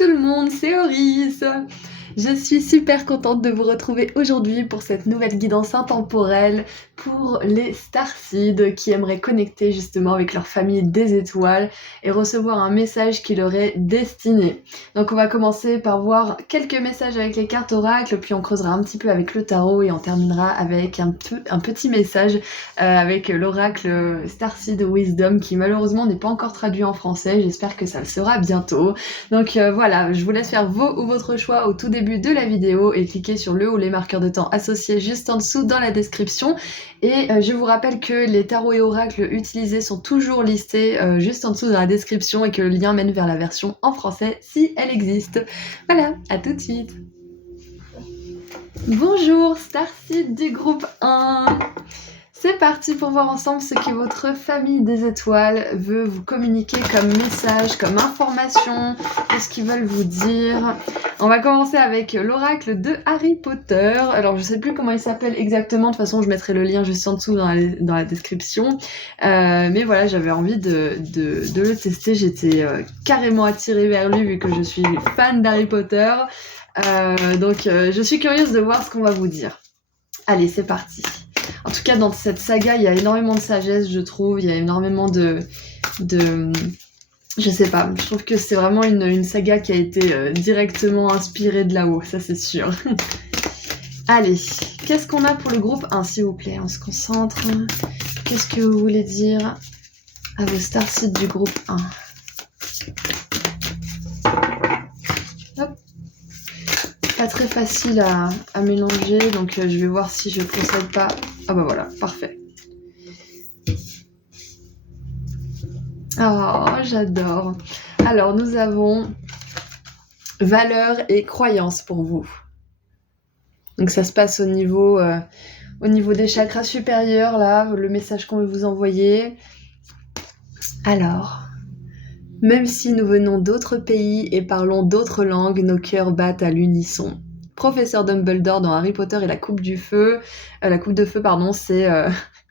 tout le monde, c'est Oris. Je suis super contente de vous retrouver aujourd'hui pour cette nouvelle guidance intemporelle pour les starseeds qui aimeraient connecter justement avec leur famille des étoiles et recevoir un message qui leur est destiné. Donc on va commencer par voir quelques messages avec les cartes oracle, puis on creusera un petit peu avec le tarot et on terminera avec un petit message avec l'oracle Starseed Wisdom qui malheureusement n'est pas encore traduit en français. J'espère que ça le sera bientôt. Donc voilà, je vous laisse faire vos ou votre choix au tout début de la vidéo et cliquez sur le ou les marqueurs de temps associés juste en dessous dans la description. Et je vous rappelle que les tarots et oracles utilisés sont toujours listés juste en dessous dans la description et que le lien mène vers la version en français si elle existe. Voilà, à tout de suite. Bonjour Starseed du groupe 1. C'est parti pour voir ensemble ce que votre famille des étoiles veut vous communiquer comme message, comme information, ce qu'ils veulent vous dire. On va commencer avec l'oracle de Harry Potter. Alors je sais plus comment il s'appelle exactement, de toute façon je mettrai le lien juste en dessous dans la description. Mais voilà, j'avais envie de le tester, j'étais carrément attirée vers lui vu que je suis fan d'Harry Potter. Donc je suis curieuse de voir ce qu'on va vous dire. Allez, c'est parti. En tout cas, dans cette saga, il y a énormément de sagesse, je trouve. Il y a énormément de... Je sais pas, je trouve que c'est vraiment une saga qui a été directement inspirée de là-haut, ça c'est sûr. Allez, qu'est-ce qu'on a pour le groupe 1, s'il vous plaît? On se concentre. Qu'est-ce que vous voulez dire à vos starseeds du groupe 1? Hop. Pas très facile à mélanger, donc je vais voir si je procède pas. Ah bah voilà, parfait. Oh, j'adore. Alors, nous avons valeurs et croyances pour vous. Donc ça se passe au niveau des chakras supérieurs, là, le message qu'on veut vous envoyer. Alors, même si nous venons d'autres pays et parlons d'autres langues, nos cœurs battent à l'unisson. Professeur Dumbledore dans Harry Potter et la coupe de feu, c'est...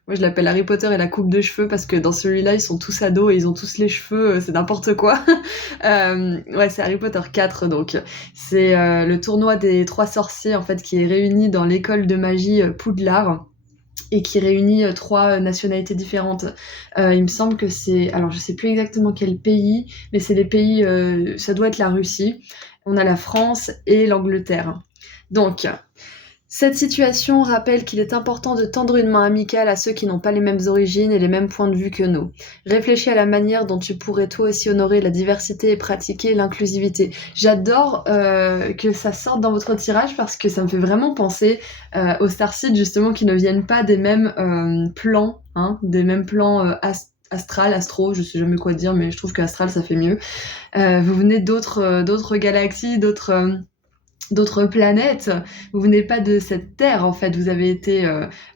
Moi je l'appelle Harry Potter et la coupe de cheveux parce que dans celui-là ils sont tous ados et ils ont tous les cheveux, c'est n'importe quoi. Ouais, c'est Harry Potter 4 donc. C'est le tournoi des 3 sorciers en fait qui est réuni dans l'école de magie Poudlard et qui réunit 3 nationalités différentes. Il me semble que c'est... Alors je sais plus exactement quel pays, mais c'est les pays... ça doit être la Russie. On a la France et l'Angleterre. Donc, cette situation rappelle qu'il est important de tendre une main amicale à ceux qui n'ont pas les mêmes origines et les mêmes points de vue que nous. Réfléchis à la manière dont tu pourrais toi aussi honorer la diversité et pratiquer l'inclusivité. J'adore que ça sorte dans votre tirage parce que ça me fait vraiment penser aux starseeds justement qui ne viennent pas des mêmes plans, hein, des mêmes plans astral, astro, je sais jamais quoi dire, mais je trouve que astral ça fait mieux. Vous venez d'autres galaxies, d'autres planètes, vous venez pas de cette terre en fait, vous avez été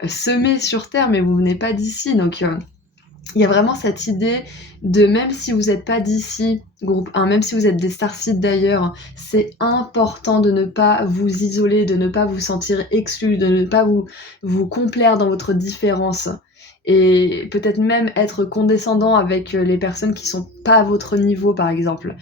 semé sur terre mais vous venez pas d'ici, donc il y a vraiment cette idée de même si vous n'êtes pas d'ici, groupe 1, même si vous êtes des starseeds d'ailleurs, c'est important de ne pas vous isoler, de ne pas vous sentir exclu, de ne pas vous complaire dans votre différence et peut-être même être condescendant avec les personnes qui sont pas à votre niveau par exemple.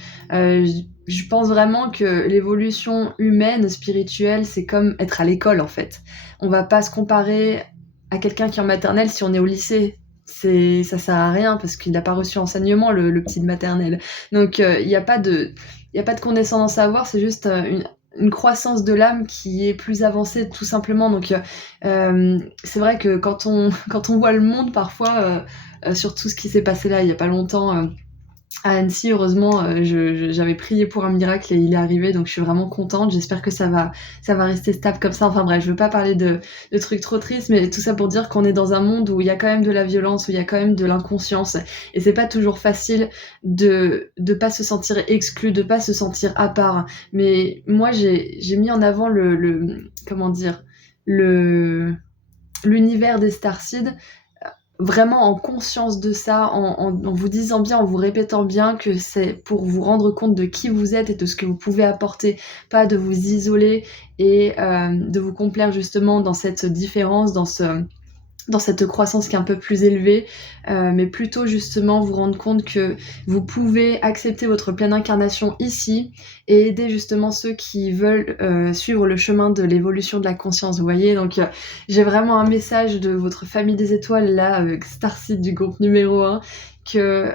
Je pense vraiment que l'évolution humaine, spirituelle, c'est comme être à l'école en fait. On va pas se comparer à quelqu'un qui est en maternelle si on est au lycée. Ça sert à rien parce qu'il n'a pas reçu enseignement le petit de maternelle. Donc il y a pas de condescendance à avoir, c'est juste une croissance de l'âme qui est plus avancée tout simplement. Donc c'est vrai que quand on voit le monde parfois sur tout ce qui s'est passé là il y a pas longtemps à Annecy, heureusement, j'avais prié pour un miracle et il est arrivé, donc je suis vraiment contente. J'espère que ça va rester stable comme ça. Enfin bref, je veux pas parler de trucs trop tristes, mais tout ça pour dire qu'on est dans un monde où il y a quand même de la violence, où il y a quand même de l'inconscience, et c'est pas toujours facile de pas se sentir exclu, de pas se sentir à part. Mais moi, j'ai mis en avant comment dire, l'univers des starseeds, vraiment en conscience de ça, en vous disant bien, en vous répétant bien que c'est pour vous rendre compte de qui vous êtes et de ce que vous pouvez apporter, pas de vous isoler et de vous complaire justement dans cette différence, dans ce dans cette croissance qui est un peu plus élevée, mais plutôt justement vous rendre compte que vous pouvez accepter votre pleine incarnation ici et aider justement ceux qui veulent suivre le chemin de l'évolution de la conscience, vous voyez. Donc j'ai vraiment un message de votre famille des étoiles là, avec Starseed du groupe numéro 1, que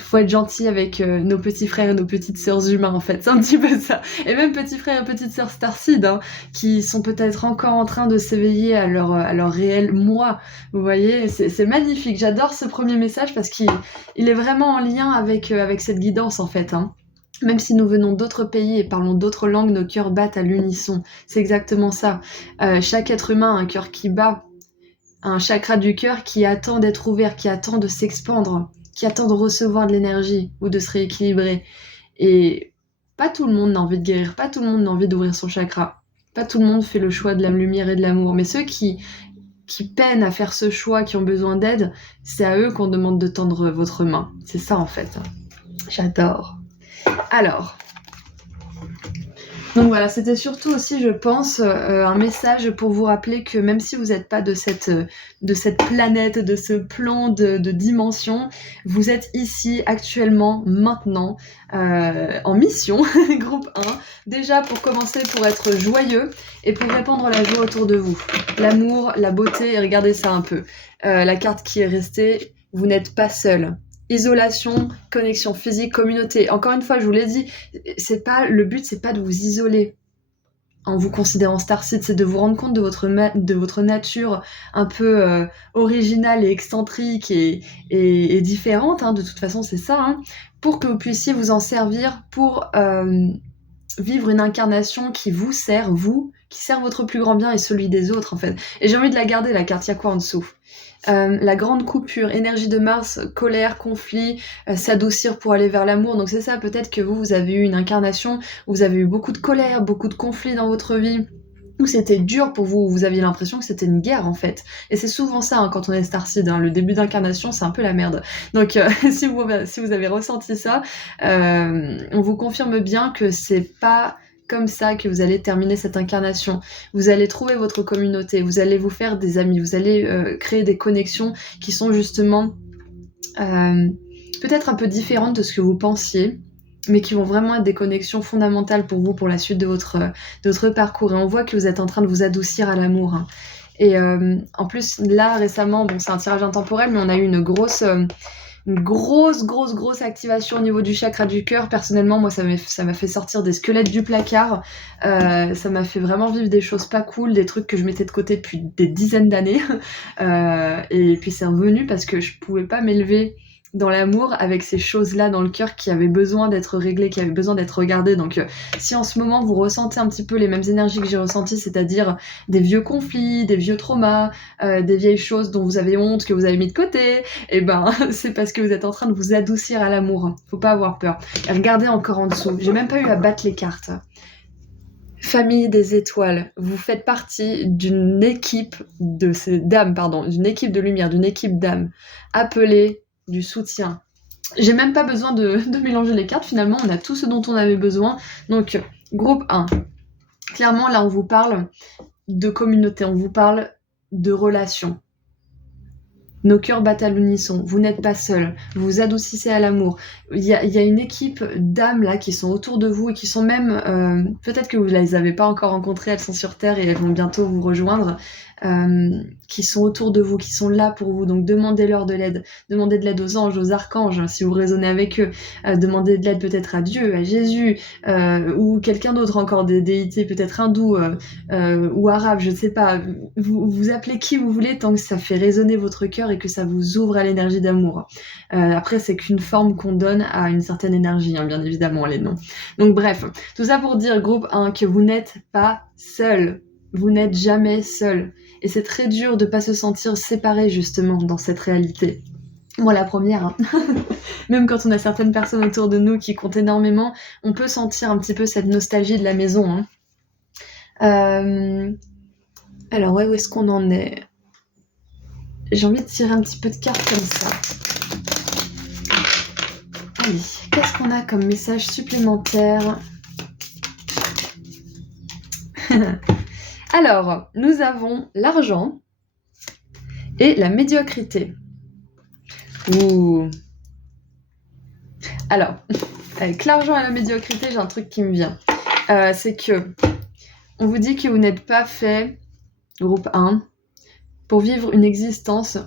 faut être gentil avec nos petits frères et nos petites sœurs humains, en fait. C'est un petit peu ça. Et même petits frères et petites sœurs Starseed, hein, qui sont peut-être encore en train de s'éveiller à leur réel moi. Vous voyez, c'est magnifique. J'adore ce premier message parce qu'il est vraiment en lien avec cette guidance, en fait. Hein. Même si nous venons d'autres pays et parlons d'autres langues, nos cœurs battent à l'unisson. C'est exactement ça. Chaque être humain a un cœur qui bat, un chakra du cœur qui attend d'être ouvert, qui attend de s'expandre, qui attend de recevoir de l'énergie ou de se rééquilibrer. Et pas tout le monde n'a envie de guérir, pas tout le monde n'a envie d'ouvrir son chakra. Pas tout le monde fait le choix de la lumière et de l'amour. Mais ceux qui peinent à faire ce choix, qui ont besoin d'aide, c'est à eux qu'on demande de tendre votre main. C'est ça en fait. J'adore. Alors, donc voilà, c'était surtout aussi, je pense, un message pour vous rappeler que même si vous n'êtes pas de cette planète, de ce plan de dimension, vous êtes ici actuellement, maintenant, en mission, groupe 1, déjà pour commencer, pour être joyeux et pour répandre la joie autour de vous. L'amour, la beauté, et regardez ça un peu. La carte qui est restée, vous n'êtes pas seul. Isolation, connexion physique, communauté. Encore une fois, je vous l'ai dit, le but, c'est pas de vous isoler en vous considérant Starseed, c'est de vous rendre compte de votre nature un peu originale et excentrique et différente. Hein, de toute façon, c'est ça. Hein, pour que vous puissiez vous en servir pour vivre une incarnation qui vous sert, qui sert votre plus grand bien et celui des autres, en fait. Et j'ai envie de la garder, la carte. Il y a quoi en dessous ? La grande coupure, énergie de Mars, colère, conflit, s'adoucir pour aller vers l'amour. Donc c'est ça, peut-être que vous avez eu une incarnation, vous avez eu beaucoup de colère, beaucoup de conflits dans votre vie, où c'était dur pour vous, vous aviez l'impression que c'était une guerre en fait. Et c'est souvent ça hein, quand on est Starseed, hein, le début d'incarnation c'est un peu la merde. Donc si vous avez ressenti ça, on vous confirme bien que c'est pas comme ça que vous allez terminer cette incarnation. Vous allez trouver votre communauté, vous allez vous faire des amis, vous allez créer des connexions qui sont justement peut-être un peu différentes de ce que vous pensiez, mais qui vont vraiment être des connexions fondamentales pour vous, pour la suite de votre parcours. Et on voit que vous êtes en train de vous adoucir à l'amour. Hein. Et en plus, là, récemment, bon, c'est un tirage intemporel, mais on a eu une grosse activation au niveau du chakra du cœur. Personnellement, moi, ça m'a fait sortir des squelettes du placard. Ça m'a fait vraiment vivre des choses pas cool, des trucs que je mettais de côté depuis des dizaines d'années. Et puis c'est revenu parce que je pouvais pas m'élever dans l'amour avec ces choses-là dans le cœur qui avaient besoin d'être réglées, qui avaient besoin d'être regardées. Donc si en ce moment vous ressentez un petit peu les mêmes énergies que j'ai ressenties, c'est-à-dire des vieux conflits, des vieux traumas, des vieilles choses dont vous avez honte, que vous avez mis de côté, et ben c'est parce que vous êtes en train de vous adoucir à l'amour. Faut pas avoir peur. Et regardez encore en dessous, j'ai même pas eu à battre les cartes. Famille des étoiles, vous faites partie d'une équipe d'une équipe de lumière, d'une équipe d'âmes, appelée du soutien. J'ai même pas besoin de mélanger les cartes, finalement, on a tout ce dont on avait besoin. Donc, groupe 1. Clairement, là, on vous parle de communauté, on vous parle de relations. Nos cœurs battent à l'unisson, vous n'êtes pas seuls, vous vous adoucissez à l'amour. Il y a une équipe d'âmes là qui sont autour de vous et qui sont même, peut-être que vous ne les avez pas encore rencontrées, elles sont sur Terre et elles vont bientôt vous rejoindre, qui sont autour de vous, qui sont là pour vous. Donc demandez-leur de l'aide. Demandez de l'aide aux anges, aux archanges, si vous raisonnez avec eux. Demandez de l'aide peut-être à Dieu, à Jésus, ou quelqu'un d'autre encore, des déités peut-être hindous ou arabes, je ne sais pas. Vous appelez qui vous voulez tant que ça fait résonner votre cœur et que ça vous ouvre à l'énergie d'amour. Après, c'est qu'une forme qu'on donne à une certaine énergie, hein, bien évidemment, les noms. Donc bref, tout ça pour dire, groupe 1, que vous n'êtes pas seul. Vous n'êtes jamais seul. Et c'est très dur de ne pas se sentir séparé, justement, dans cette réalité. Moi, la première. Hein. Même quand on a certaines personnes autour de nous qui comptent énormément, on peut sentir un petit peu cette nostalgie de la maison. Hein. Alors, ouais, où est-ce qu'on en est ? J'ai envie de tirer un petit peu de cartes comme ça. Allez, qu'est-ce qu'on a comme message supplémentaire ? Alors, nous avons l'argent, Et la médiocrité. Ouh. Alors, avec l'argent et la médiocrité, j'ai un truc qui me vient. C'est que on vous dit que vous n'êtes pas fait, groupe 1, pour vivre une existence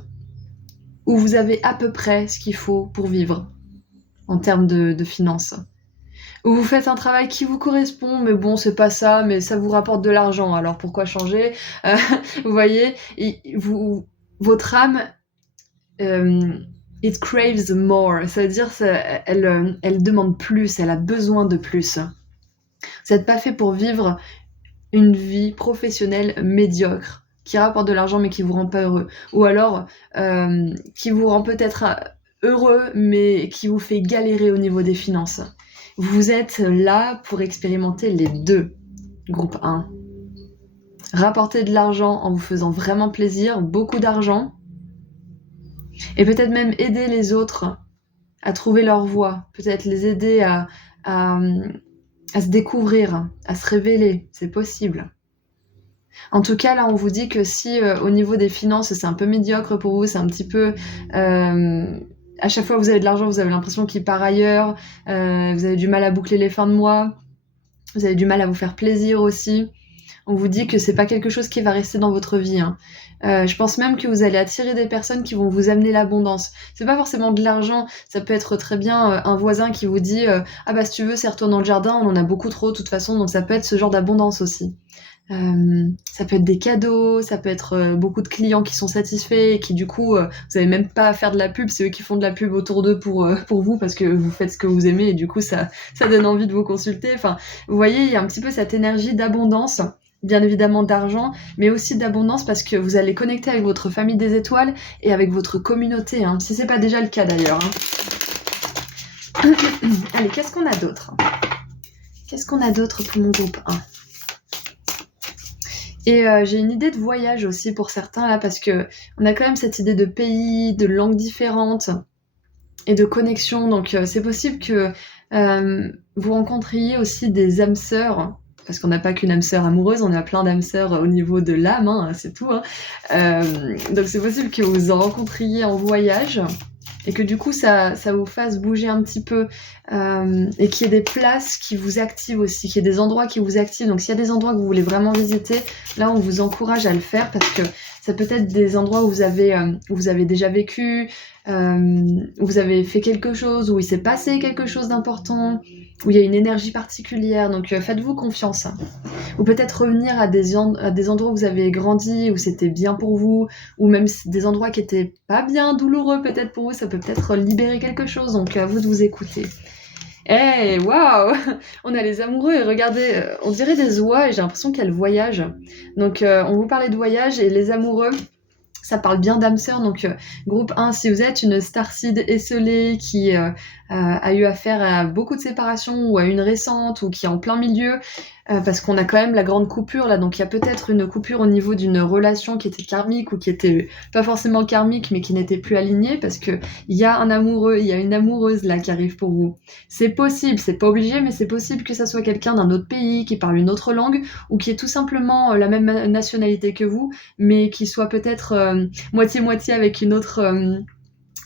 où vous avez à peu près ce qu'il faut pour vivre en termes de finances. Où vous faites un travail qui vous correspond, mais bon, c'est pas ça, mais ça vous rapporte de l'argent, alors pourquoi changer? Vous voyez, votre âme, it craves more, ça veut dire elle demande plus, elle a besoin de plus. Vous n'êtes pas fait pour vivre une vie professionnelle médiocre, qui rapporte de l'argent mais qui vous rend pas heureux. Ou alors, qui vous rend peut-être heureux, mais qui vous fait galérer au niveau des finances. Vous êtes là pour expérimenter les deux. Groupe 1. Rapporter de l'argent en vous faisant vraiment plaisir, beaucoup d'argent, et peut-être même aider les autres à trouver leur voie, peut-être les aider à se découvrir, à se révéler, c'est possible. En tout cas, là, on vous dit que si au niveau des finances, c'est un peu médiocre pour vous, c'est un petit peu... à chaque fois que vous avez de l'argent, vous avez l'impression qu'il part ailleurs, vous avez du mal à boucler les fins de mois, vous avez du mal à vous faire plaisir aussi. On vous dit que c'est pas quelque chose qui va rester dans votre vie. Hein. Je pense même que vous allez attirer des personnes qui vont vous amener l'abondance. C'est pas forcément de l'argent, ça peut être très bien un voisin qui vous dit ah bah si tu veux, serre-toi dans le jardin, on en a beaucoup trop de toute façon, donc ça peut être ce genre d'abondance aussi. Ça peut être des cadeaux, ça peut être beaucoup de clients qui sont satisfaits et qui du coup vous avez même pas à faire de la pub, c'est eux qui font de la pub autour d'eux pour vous parce que vous faites ce que vous aimez et du coup ça donne envie de vous consulter. Enfin, vous voyez, il y a un petit peu cette énergie d'abondance, bien évidemment d'argent, mais aussi d'abondance parce que vous allez connecter avec votre famille des étoiles et avec votre communauté, hein, si c'est pas déjà le cas d'ailleurs. Hein. Allez, qu'est-ce qu'on a d'autre? Qu'est-ce qu'on a d'autre pour mon groupe 1? Et j'ai une idée de voyage aussi pour certains là, parce que on a quand même cette idée de pays, de langues différentes et de connexion. Donc c'est possible que vous rencontriez aussi des âmes sœurs, parce qu'on n'a pas qu'une âme sœur amoureuse, on a plein d'âmes sœurs au niveau de l'âme, hein, c'est tout. Hein. Donc c'est possible que vous en rencontriez en voyage. Et que du coup ça vous fasse bouger un petit peu et qu'il y ait des places qui vous activent aussi, qu'il y ait des endroits qui vous activent. Donc s'il y a des endroits que vous voulez vraiment visiter, là on vous encourage à le faire parce que ça peut être des endroits où vous avez déjà vécu, où vous avez fait quelque chose, où il s'est passé quelque chose d'important, où il y a une énergie particulière. Donc faites-vous confiance. Ou peut-être revenir à des endroits où vous avez grandi, où c'était bien pour vous, ou même des endroits qui étaient pas bien douloureux peut-être pour vous, ça peut peut-être libérer quelque chose, donc à vous de vous écouter. Hey, waouh! On a les amoureux et regardez, on dirait des oies et j'ai l'impression qu'elles voyagent. Donc on vous parlait de voyage et les amoureux, ça parle bien d'âme sœur, donc groupe 1, si vous êtes une starseed esselée qui a eu affaire à beaucoup de séparations ou à une récente ou qui est en plein milieu, parce qu'on a quand même la grande coupure là, donc il y a peut-être une coupure au niveau d'une relation qui était karmique ou qui était pas forcément karmique mais qui n'était plus alignée parce que il y a un amoureux, il y a une amoureuse là qui arrive pour vous. C'est possible, c'est pas obligé, mais c'est possible que ça soit quelqu'un d'un autre pays qui parle une autre langue ou qui est tout simplement la même nationalité que vous, mais qui soit peut-être moitié-moitié avec une autre...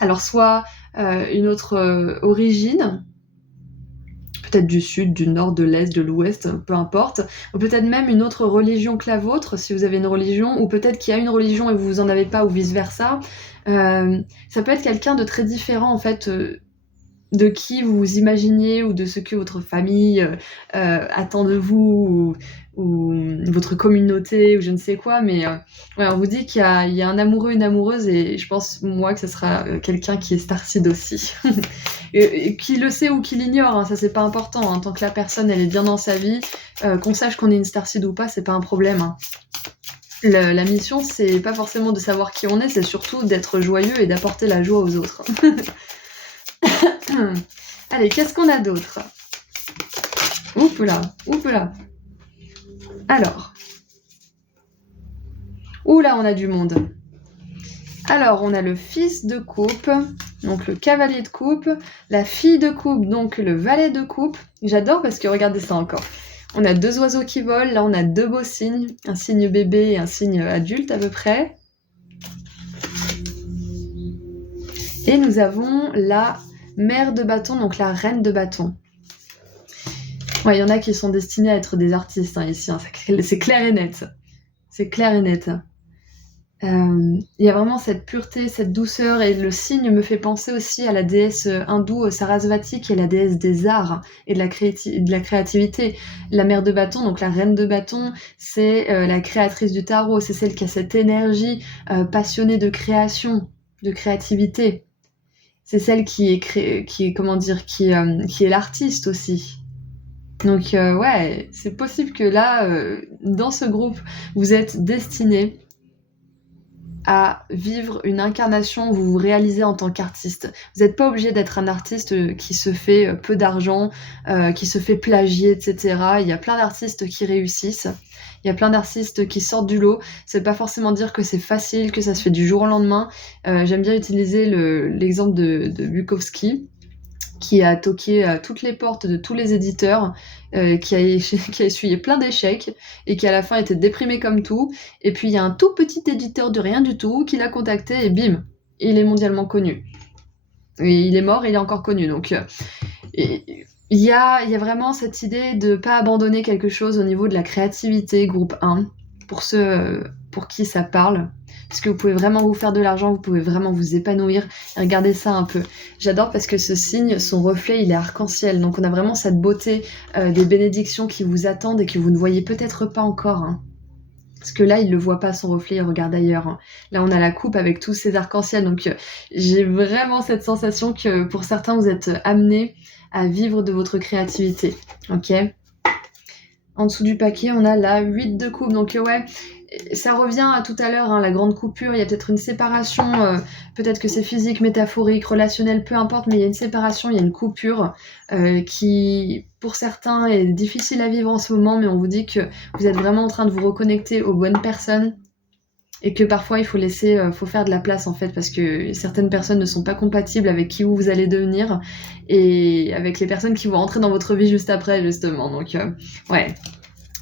alors soit une autre origine, peut-être du sud, du nord, de l'est, de l'ouest, peu importe, ou peut-être même une autre religion que la vôtre, si vous avez une religion, ou peut-être qu'il y a une religion et vous en avez pas, ou vice-versa. Ça peut être quelqu'un de très différent, en fait, de qui vous imaginiez, ou de ce que votre famille attend de vous, ou votre communauté, ou je ne sais quoi, mais ouais, on vous dit qu'il y a un amoureux, une amoureuse, et je pense, moi, que ce sera quelqu'un qui est starseed aussi. et qui le sait ou qui l'ignore, hein, ça c'est pas important, hein, tant que la personne elle est bien dans sa vie, qu'on sache qu'on est une starseed ou pas, c'est pas un problème. Hein. La mission, c'est pas forcément de savoir qui on est, c'est surtout d'être joyeux et d'apporter la joie aux autres. Allez, qu'est-ce qu'on a d'autre? Oups là. Alors. Oula, on a du monde. Alors, on a le fils de coupe, donc le cavalier de coupe, la fille de coupe, donc le valet de coupe. J'adore parce que regardez ça encore. On a 2 oiseaux qui volent, là on a 2 beaux signes, un signe bébé et un signe adulte à peu près. Et nous avons la mère de bâton, donc la reine de bâton. Ouais, il y en a qui sont destinés à être des artistes ici, c'est clair et net. C'est clair et net. Il y a vraiment cette pureté, cette douceur, et le signe me fait penser aussi à la déesse hindoue Sarasvati, qui est la déesse des arts et de la créativité. La mère de bâton, donc la reine de bâton, c'est la créatrice du tarot, c'est celle qui a cette énergie passionnée de création, de créativité. C'est celle qui est l'artiste aussi. Donc ouais, c'est possible que là, dans ce groupe, vous êtes destinés à vivre une incarnation où vous vous réalisez en tant qu'artiste. Vous n'êtes pas obligé d'être un artiste qui se fait peu d'argent, qui se fait plagier, etc. Il y a plein d'artistes qui réussissent. Il y a plein d'artistes qui sortent du lot. Ça veut pas forcément dire que c'est facile, que ça se fait du jour au lendemain. J'aime bien utiliser l'exemple de Bukowski, qui a toqué à toutes les portes de tous les éditeurs, qui a essuyé plein d'échecs, et qui à la fin était déprimé comme tout. Et puis il y a un tout petit éditeur de rien du tout qui l'a contacté, et bim, il est mondialement connu. Et il est mort, et il est encore connu. Donc il y a vraiment cette idée de pas abandonner quelque chose au niveau de la créativité, groupe 1, pour ceux pour qui ça parle. Parce que vous pouvez vraiment vous faire de l'argent, vous pouvez vraiment vous épanouir. Et regardez ça un peu. J'adore parce que ce signe, son reflet, il est arc-en-ciel. Donc on a vraiment cette beauté des bénédictions qui vous attendent et que vous ne voyez peut-être pas encore. Hein. Parce que là, il ne le voit pas, son reflet, il regarde ailleurs. Hein. Là, on a la coupe avec tous ces arcs-en-ciel. Donc j'ai vraiment cette sensation que pour certains, vous êtes amenés à vivre de votre créativité. Ok ? En dessous du paquet, on a la 8 de coupe. Donc ouais, ça revient à tout à l'heure, hein, la grande coupure. Il y a peut-être une séparation, peut-être que c'est physique, métaphorique, relationnel, peu importe, mais il y a une séparation, il y a une coupure qui, pour certains, est difficile à vivre en ce moment, mais on vous dit que vous êtes vraiment en train de vous reconnecter aux bonnes personnes, et que parfois il faut faire de la place en fait, parce que certaines personnes ne sont pas compatibles avec qui vous allez devenir, et avec les personnes qui vont entrer dans votre vie juste après, justement. Donc ouais.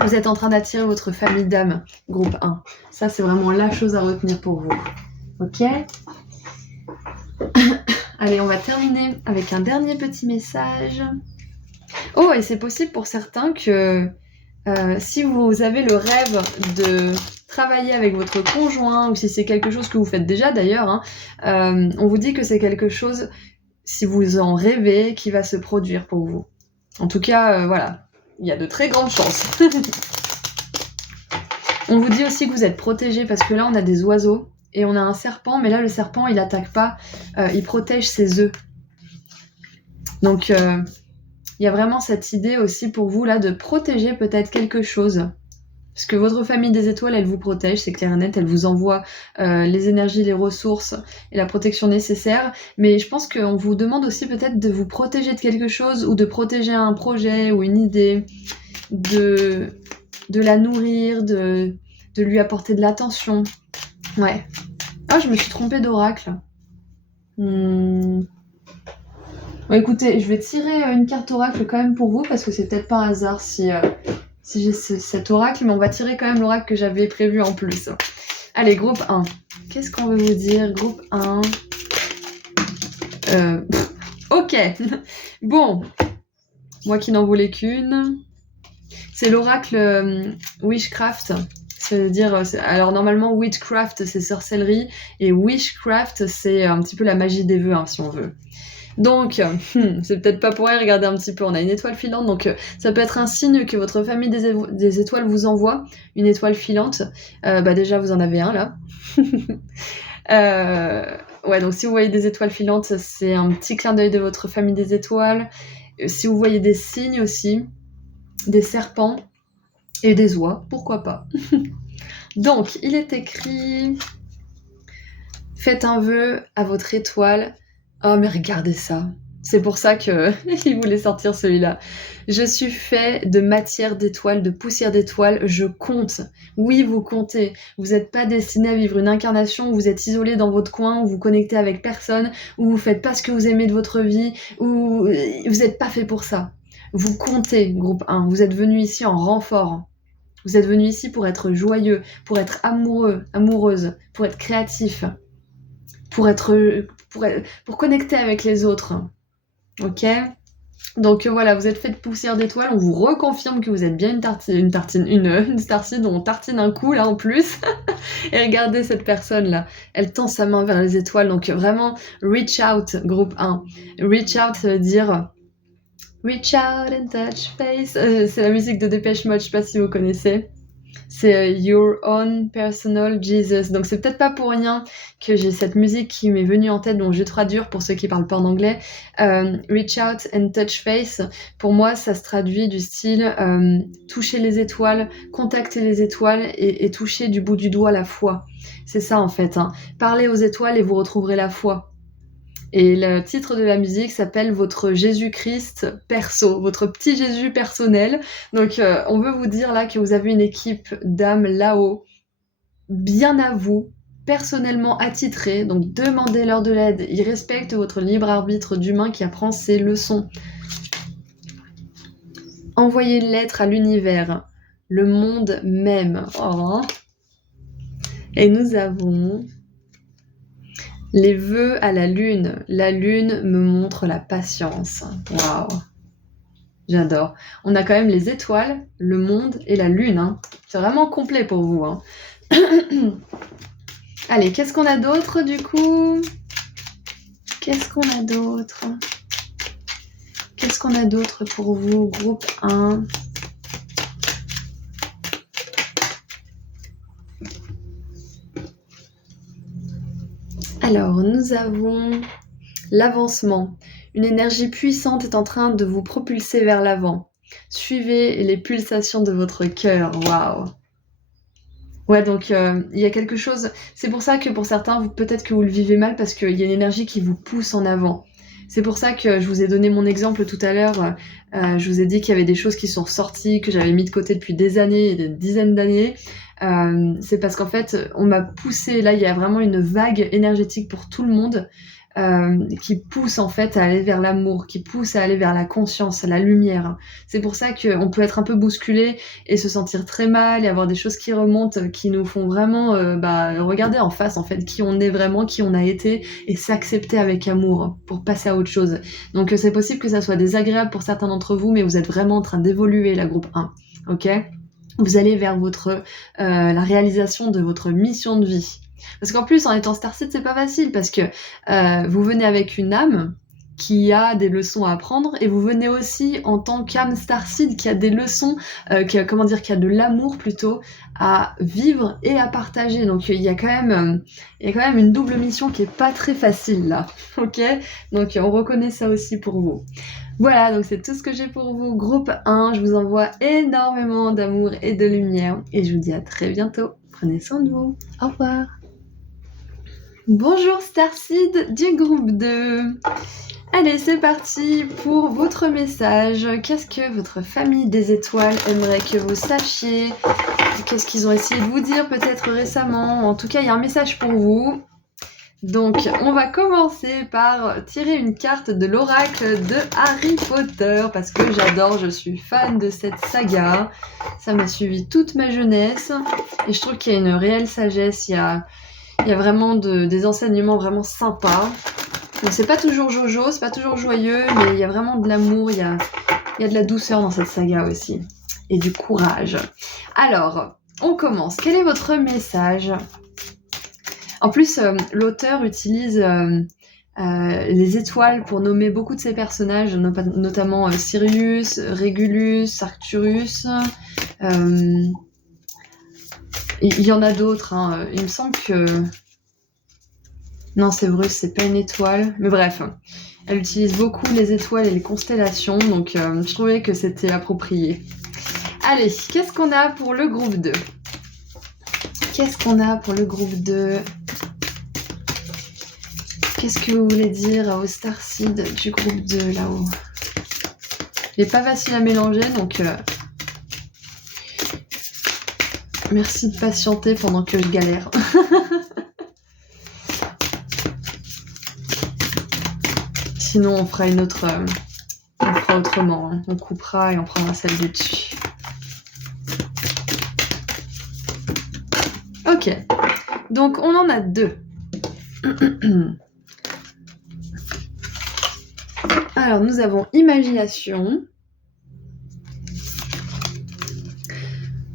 Vous êtes en train d'attirer votre famille d'âme, groupe 1. Ça, c'est vraiment la chose à retenir pour vous. Ok ? Allez, on va terminer avec un dernier petit message. Oh, et c'est possible pour certains que si vous avez le rêve de travailler avec votre conjoint, ou si c'est quelque chose que vous faites déjà d'ailleurs, hein, on vous dit que c'est quelque chose, si vous en rêvez, qui va se produire pour vous. En tout cas, voilà. Il y a de très grandes chances. On vous dit aussi que vous êtes protégés, parce que là, on a des oiseaux et on a un serpent, mais là, le serpent, il attaque pas, il protège ses œufs. Donc, il y a vraiment cette idée aussi pour vous, là, de protéger peut-être quelque chose. Parce que votre famille des étoiles, elle vous protège, c'est clair et net, elle vous envoie les énergies, les ressources et la protection nécessaire. Mais je pense qu'on vous demande aussi peut-être de vous protéger de quelque chose, ou de protéger un projet ou une idée, de la nourrir, de lui apporter de l'attention. Ouais. Ah, je me suis trompée d'oracle. Bon, écoutez, je vais tirer une carte oracle quand même pour vous, parce que c'est peut-être pas un hasard si j'ai cet oracle, mais on va tirer quand même l'oracle que j'avais prévu en plus. Allez, groupe 1. Qu'est-ce qu'on veut vous dire, groupe 1 Ok. Bon. Moi qui n'en voulais qu'une. C'est l'oracle Witchcraft. C'est-à-dire, alors normalement, Witchcraft, c'est sorcellerie, et Wishcraft, c'est un petit peu la magie des vœux, hein, si on veut. Donc, c'est peut-être pas pour rien, regardez un petit peu, on a une étoile filante, donc ça peut être un signe que votre famille des étoiles vous envoie, une étoile filante. Déjà, vous en avez un, là. Ouais, donc si vous voyez des étoiles filantes, c'est un petit clin d'œil de votre famille des étoiles. Si vous voyez des signes aussi, des serpents et des oies, pourquoi pas. Donc, il est écrit... Faites un vœu à votre étoile. Oh, mais regardez ça. C'est pour ça que il voulait sortir celui-là. Je suis fait de matière d'étoiles, de poussière d'étoiles. Je compte. Oui, vous comptez. Vous n'êtes pas destiné à vivre une incarnation où vous êtes isolé dans votre coin, où vous connectez avec personne, où vous faites pas ce que vous aimez de votre vie, où vous n'êtes pas fait pour ça. Vous comptez, groupe 1. Vous êtes venu ici en renfort. Vous êtes venu ici pour être joyeux, pour être amoureux, amoureuse, pour être créatif, pour être pour connecter avec les autres. Ok ? Donc voilà, vous êtes fait de poussière d'étoiles, on vous reconfirme que vous êtes bien une starseed, on tartine un coup là en plus. Et regardez cette personne-là, elle tend sa main vers les étoiles, donc vraiment, reach out, groupe 1. Reach out, ça veut dire reach out and touch face. C'est la musique de Dépêche Mode, je sais pas si vous connaissez. C'est Your Own Personal Jesus. Donc c'est peut-être pas pour rien que j'ai cette musique qui m'est venue en tête, donc je vais traduire pour ceux qui parlent pas en anglais. Reach out and touch face. Pour moi, ça se traduit du style toucher les étoiles, contacter les étoiles et toucher du bout du doigt la foi. C'est ça en fait. Hein. Parlez aux étoiles et vous retrouverez la foi. Et le titre de la musique s'appelle Votre Jésus-Christ perso, votre petit Jésus personnel. Donc on veut vous dire là que vous avez une équipe d'âmes là-haut, bien à vous, personnellement attitrés, donc demandez-leur de l'aide. Ils respectent votre libre arbitre d'humain qui apprend ses leçons. Envoyez une lettre à l'univers, le monde même. Oh. Et nous avons... les vœux à la lune. La lune me montre la patience. Waouh. J'adore. On a quand même les étoiles, le monde et la lune. Hein. C'est vraiment complet pour vous. Hein. Allez, qu'est-ce qu'on a d'autre du coup ? Qu'est-ce qu'on a d'autre ? Qu'est-ce qu'on a d'autre pour vous, groupe 1 ? Alors, nous avons l'avancement. Une énergie puissante est en train de vous propulser vers l'avant. Suivez les pulsations de votre cœur. Waouh. Ouais, donc il y a quelque chose... C'est pour ça que pour certains, peut-être que vous le vivez mal parce qu'il y a une énergie qui vous pousse en avant. C'est pour ça que je vous ai donné mon exemple tout à l'heure. Je vous ai dit qu'il y avait des choses qui sont ressorties, que j'avais mis de côté depuis des années, des dizaines d'années. C'est parce qu'en fait, on m'a poussé. Là, il y a vraiment une vague énergétique pour tout le monde qui pousse en fait à aller vers l'amour, qui pousse à aller vers la conscience, la lumière. C'est pour ça qu'on peut être un peu bousculé et se sentir très mal et avoir des choses qui remontent, qui nous font vraiment regarder en face en fait qui on est vraiment, qui on a été et s'accepter avec amour pour passer à autre chose. Donc c'est possible que ça soit désagréable pour certains d'entre vous, mais vous êtes vraiment en train d'évoluer la groupe 1, ok ? Vous allez vers la réalisation de votre mission de vie. Parce qu'en plus, en étant starseed, c'est pas facile parce que vous venez avec une âme qui a des leçons à apprendre et vous venez aussi en tant qu'âme starseed qui a des leçons, qui a de l'amour plutôt à vivre et à partager. Donc il y a quand même une double mission qui est pas très facile là, ok ? Donc on reconnaît ça aussi pour vous. Voilà, donc c'est tout ce que j'ai pour vous. Groupe 1, je vous envoie énormément d'amour et de lumière et je vous dis à très bientôt. Prenez soin de vous. Au revoir. Bonjour Starseed du groupe 2. Allez, c'est parti pour votre message. Qu'est-ce que votre famille des étoiles aimerait que vous sachiez ? Qu'est-ce qu'ils ont essayé de vous dire peut-être récemment ? En tout cas, il y a un message pour vous. Donc, on va commencer par tirer une carte de l'oracle de Harry Potter parce que j'adore, je suis fan de cette saga. Ça m'a suivi toute ma jeunesse et je trouve qu'il y a une réelle sagesse. Il y a vraiment des enseignements vraiment sympas. Donc, c'est pas toujours Jojo, c'est pas toujours joyeux, mais il y a vraiment de l'amour, il y a de la douceur dans cette saga aussi. Et du courage. Alors, on commence. Quel est votre message ? En plus, l'auteur utilise les étoiles pour nommer beaucoup de ses personnages, notamment Sirius, Régulus, Arcturus. Il y en a d'autres. Hein. Il me semble que... Non, c'est Bruce, c'est pas une étoile. Mais bref, elle utilise beaucoup les étoiles et les constellations, donc je trouvais que c'était approprié. Allez, qu'est-ce qu'on a pour le groupe 2 ? Qu'est-ce qu'on a pour le groupe 2 ? Qu'est-ce que vous voulez dire aux starseed du groupe 2 là-haut ? Il n'est pas facile à mélanger, donc merci de patienter pendant que je galère. Sinon, on fera une autre... on fera autrement. Hein. On coupera et on prendra celle du dessus. Ok. Donc, on en a 2. Alors, nous avons imagination.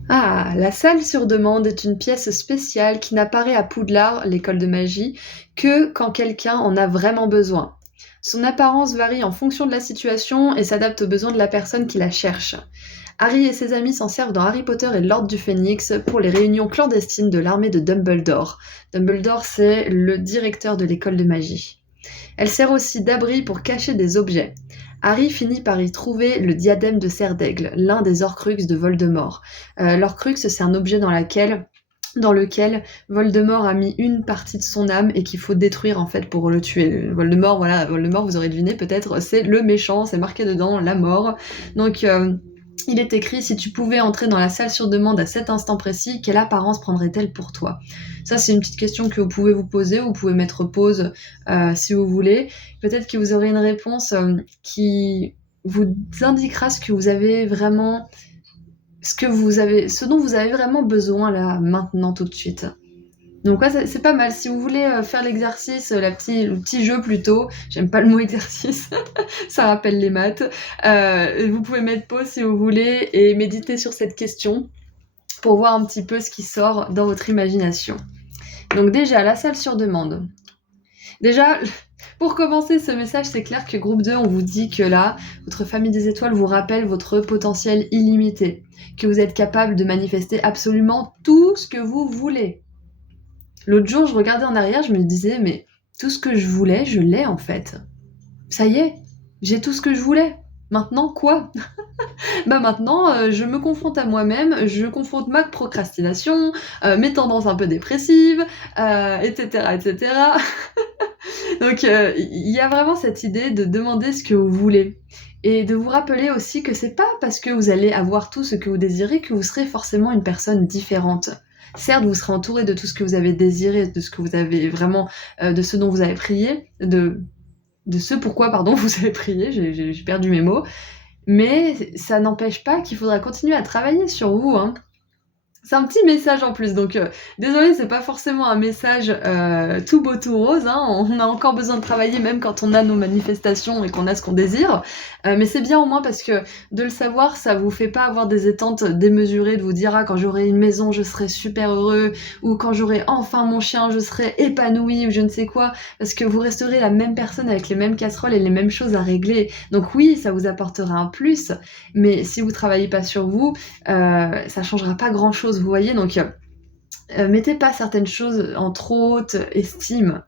Ah, la salle sur demande est une pièce spéciale qui n'apparaît à Poudlard, l'école de magie, que quand quelqu'un en a vraiment besoin. Son apparence varie en fonction de la situation et s'adapte aux besoins de la personne qui la cherche. Harry et ses amis s'en servent dans Harry Potter et l'Ordre du Phénix pour les réunions clandestines de l'armée de Dumbledore. Dumbledore, c'est le directeur de l'école de magie. Elle sert aussi d'abri pour cacher des objets. Harry finit par y trouver le diadème de Serre d'Aigle, l'un des Horcruxes de Voldemort. L'Horcrux, c'est un objet dans lequel Voldemort a mis une partie de son âme et qu'il faut détruire en fait pour le tuer. Voldemort, vous aurez deviné peut-être, c'est le méchant, c'est marqué dedans, la mort. Donc il est écrit, si tu pouvais entrer dans la salle sur demande à cet instant précis, quelle apparence prendrait-elle pour toi? Ça, c'est une petite question que vous pouvez vous poser, vous pouvez mettre pause si vous voulez. Peut-être que vous aurez une réponse qui vous indiquera ce que vous avez vraiment, ce dont vous avez vraiment besoin là, maintenant, tout de suite. Donc ouais, c'est pas mal. Si vous voulez faire l'exercice, le petit jeu plutôt, j'aime pas le mot exercice, ça rappelle les maths, vous pouvez mettre pause si vous voulez et méditer sur cette question pour voir un petit peu ce qui sort dans votre imagination. Donc déjà, la salle sur demande. Déjà, pour commencer ce message, c'est clair que groupe 2, on vous dit que là, votre famille des étoiles vous rappelle votre potentiel illimité, que vous êtes capable de manifester absolument tout ce que vous voulez. L'autre jour, je regardais en arrière, je me disais, mais tout ce que je voulais, je l'ai en fait. Ça y est, j'ai tout ce que je voulais. Maintenant, quoi? Maintenant, je me confronte à moi-même, je confronte ma procrastination, mes tendances un peu dépressives, etc., etc. Donc, il y a vraiment cette idée de demander ce que vous voulez. Et de vous rappeler aussi que c'est pas parce que vous allez avoir tout ce que vous désirez que vous serez forcément une personne différente. Certes, vous serez entouré de tout ce que vous avez désiré, de ce que vous avez vraiment, de ce dont vous avez prié, de ce pourquoi, pardon, vous avez prié, j'ai perdu mes mots. Mais ça n'empêche pas qu'il faudra continuer à travailler sur vous, hein. C'est un petit message en plus, donc désolé, c'est pas forcément un message tout beau tout rose, hein. On a encore besoin de travailler même quand on a nos manifestations et qu'on a ce qu'on désire, mais c'est bien au moins parce que de le savoir, ça vous fait pas avoir des attentes démesurées, de vous dire ah quand j'aurai une maison je serai super heureux, ou quand j'aurai enfin mon chien je serai épanoui, ou je ne sais quoi, parce que vous resterez la même personne avec les mêmes casseroles et les mêmes choses à régler. Donc oui, ça vous apportera un plus, mais si vous travaillez pas sur vous, ça changera pas grand chose, vous voyez. Donc mettez pas certaines choses en trop haute estime,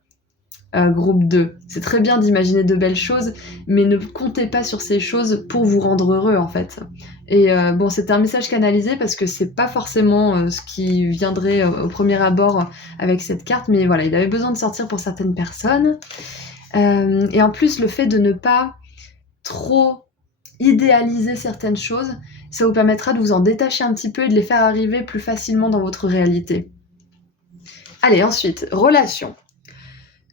groupe 2. C'est très bien d'imaginer de belles choses, mais ne comptez pas sur ces choses pour vous rendre heureux en fait. Et bon, c'était un message canalisé parce que c'est pas forcément ce qui viendrait au premier abord avec cette carte, mais voilà, il avait besoin de sortir pour certaines personnes. Et en plus, le fait de ne pas trop idéaliser certaines choses, ça vous permettra de vous en détacher un petit peu et de les faire arriver plus facilement dans votre réalité. Allez, ensuite, relation.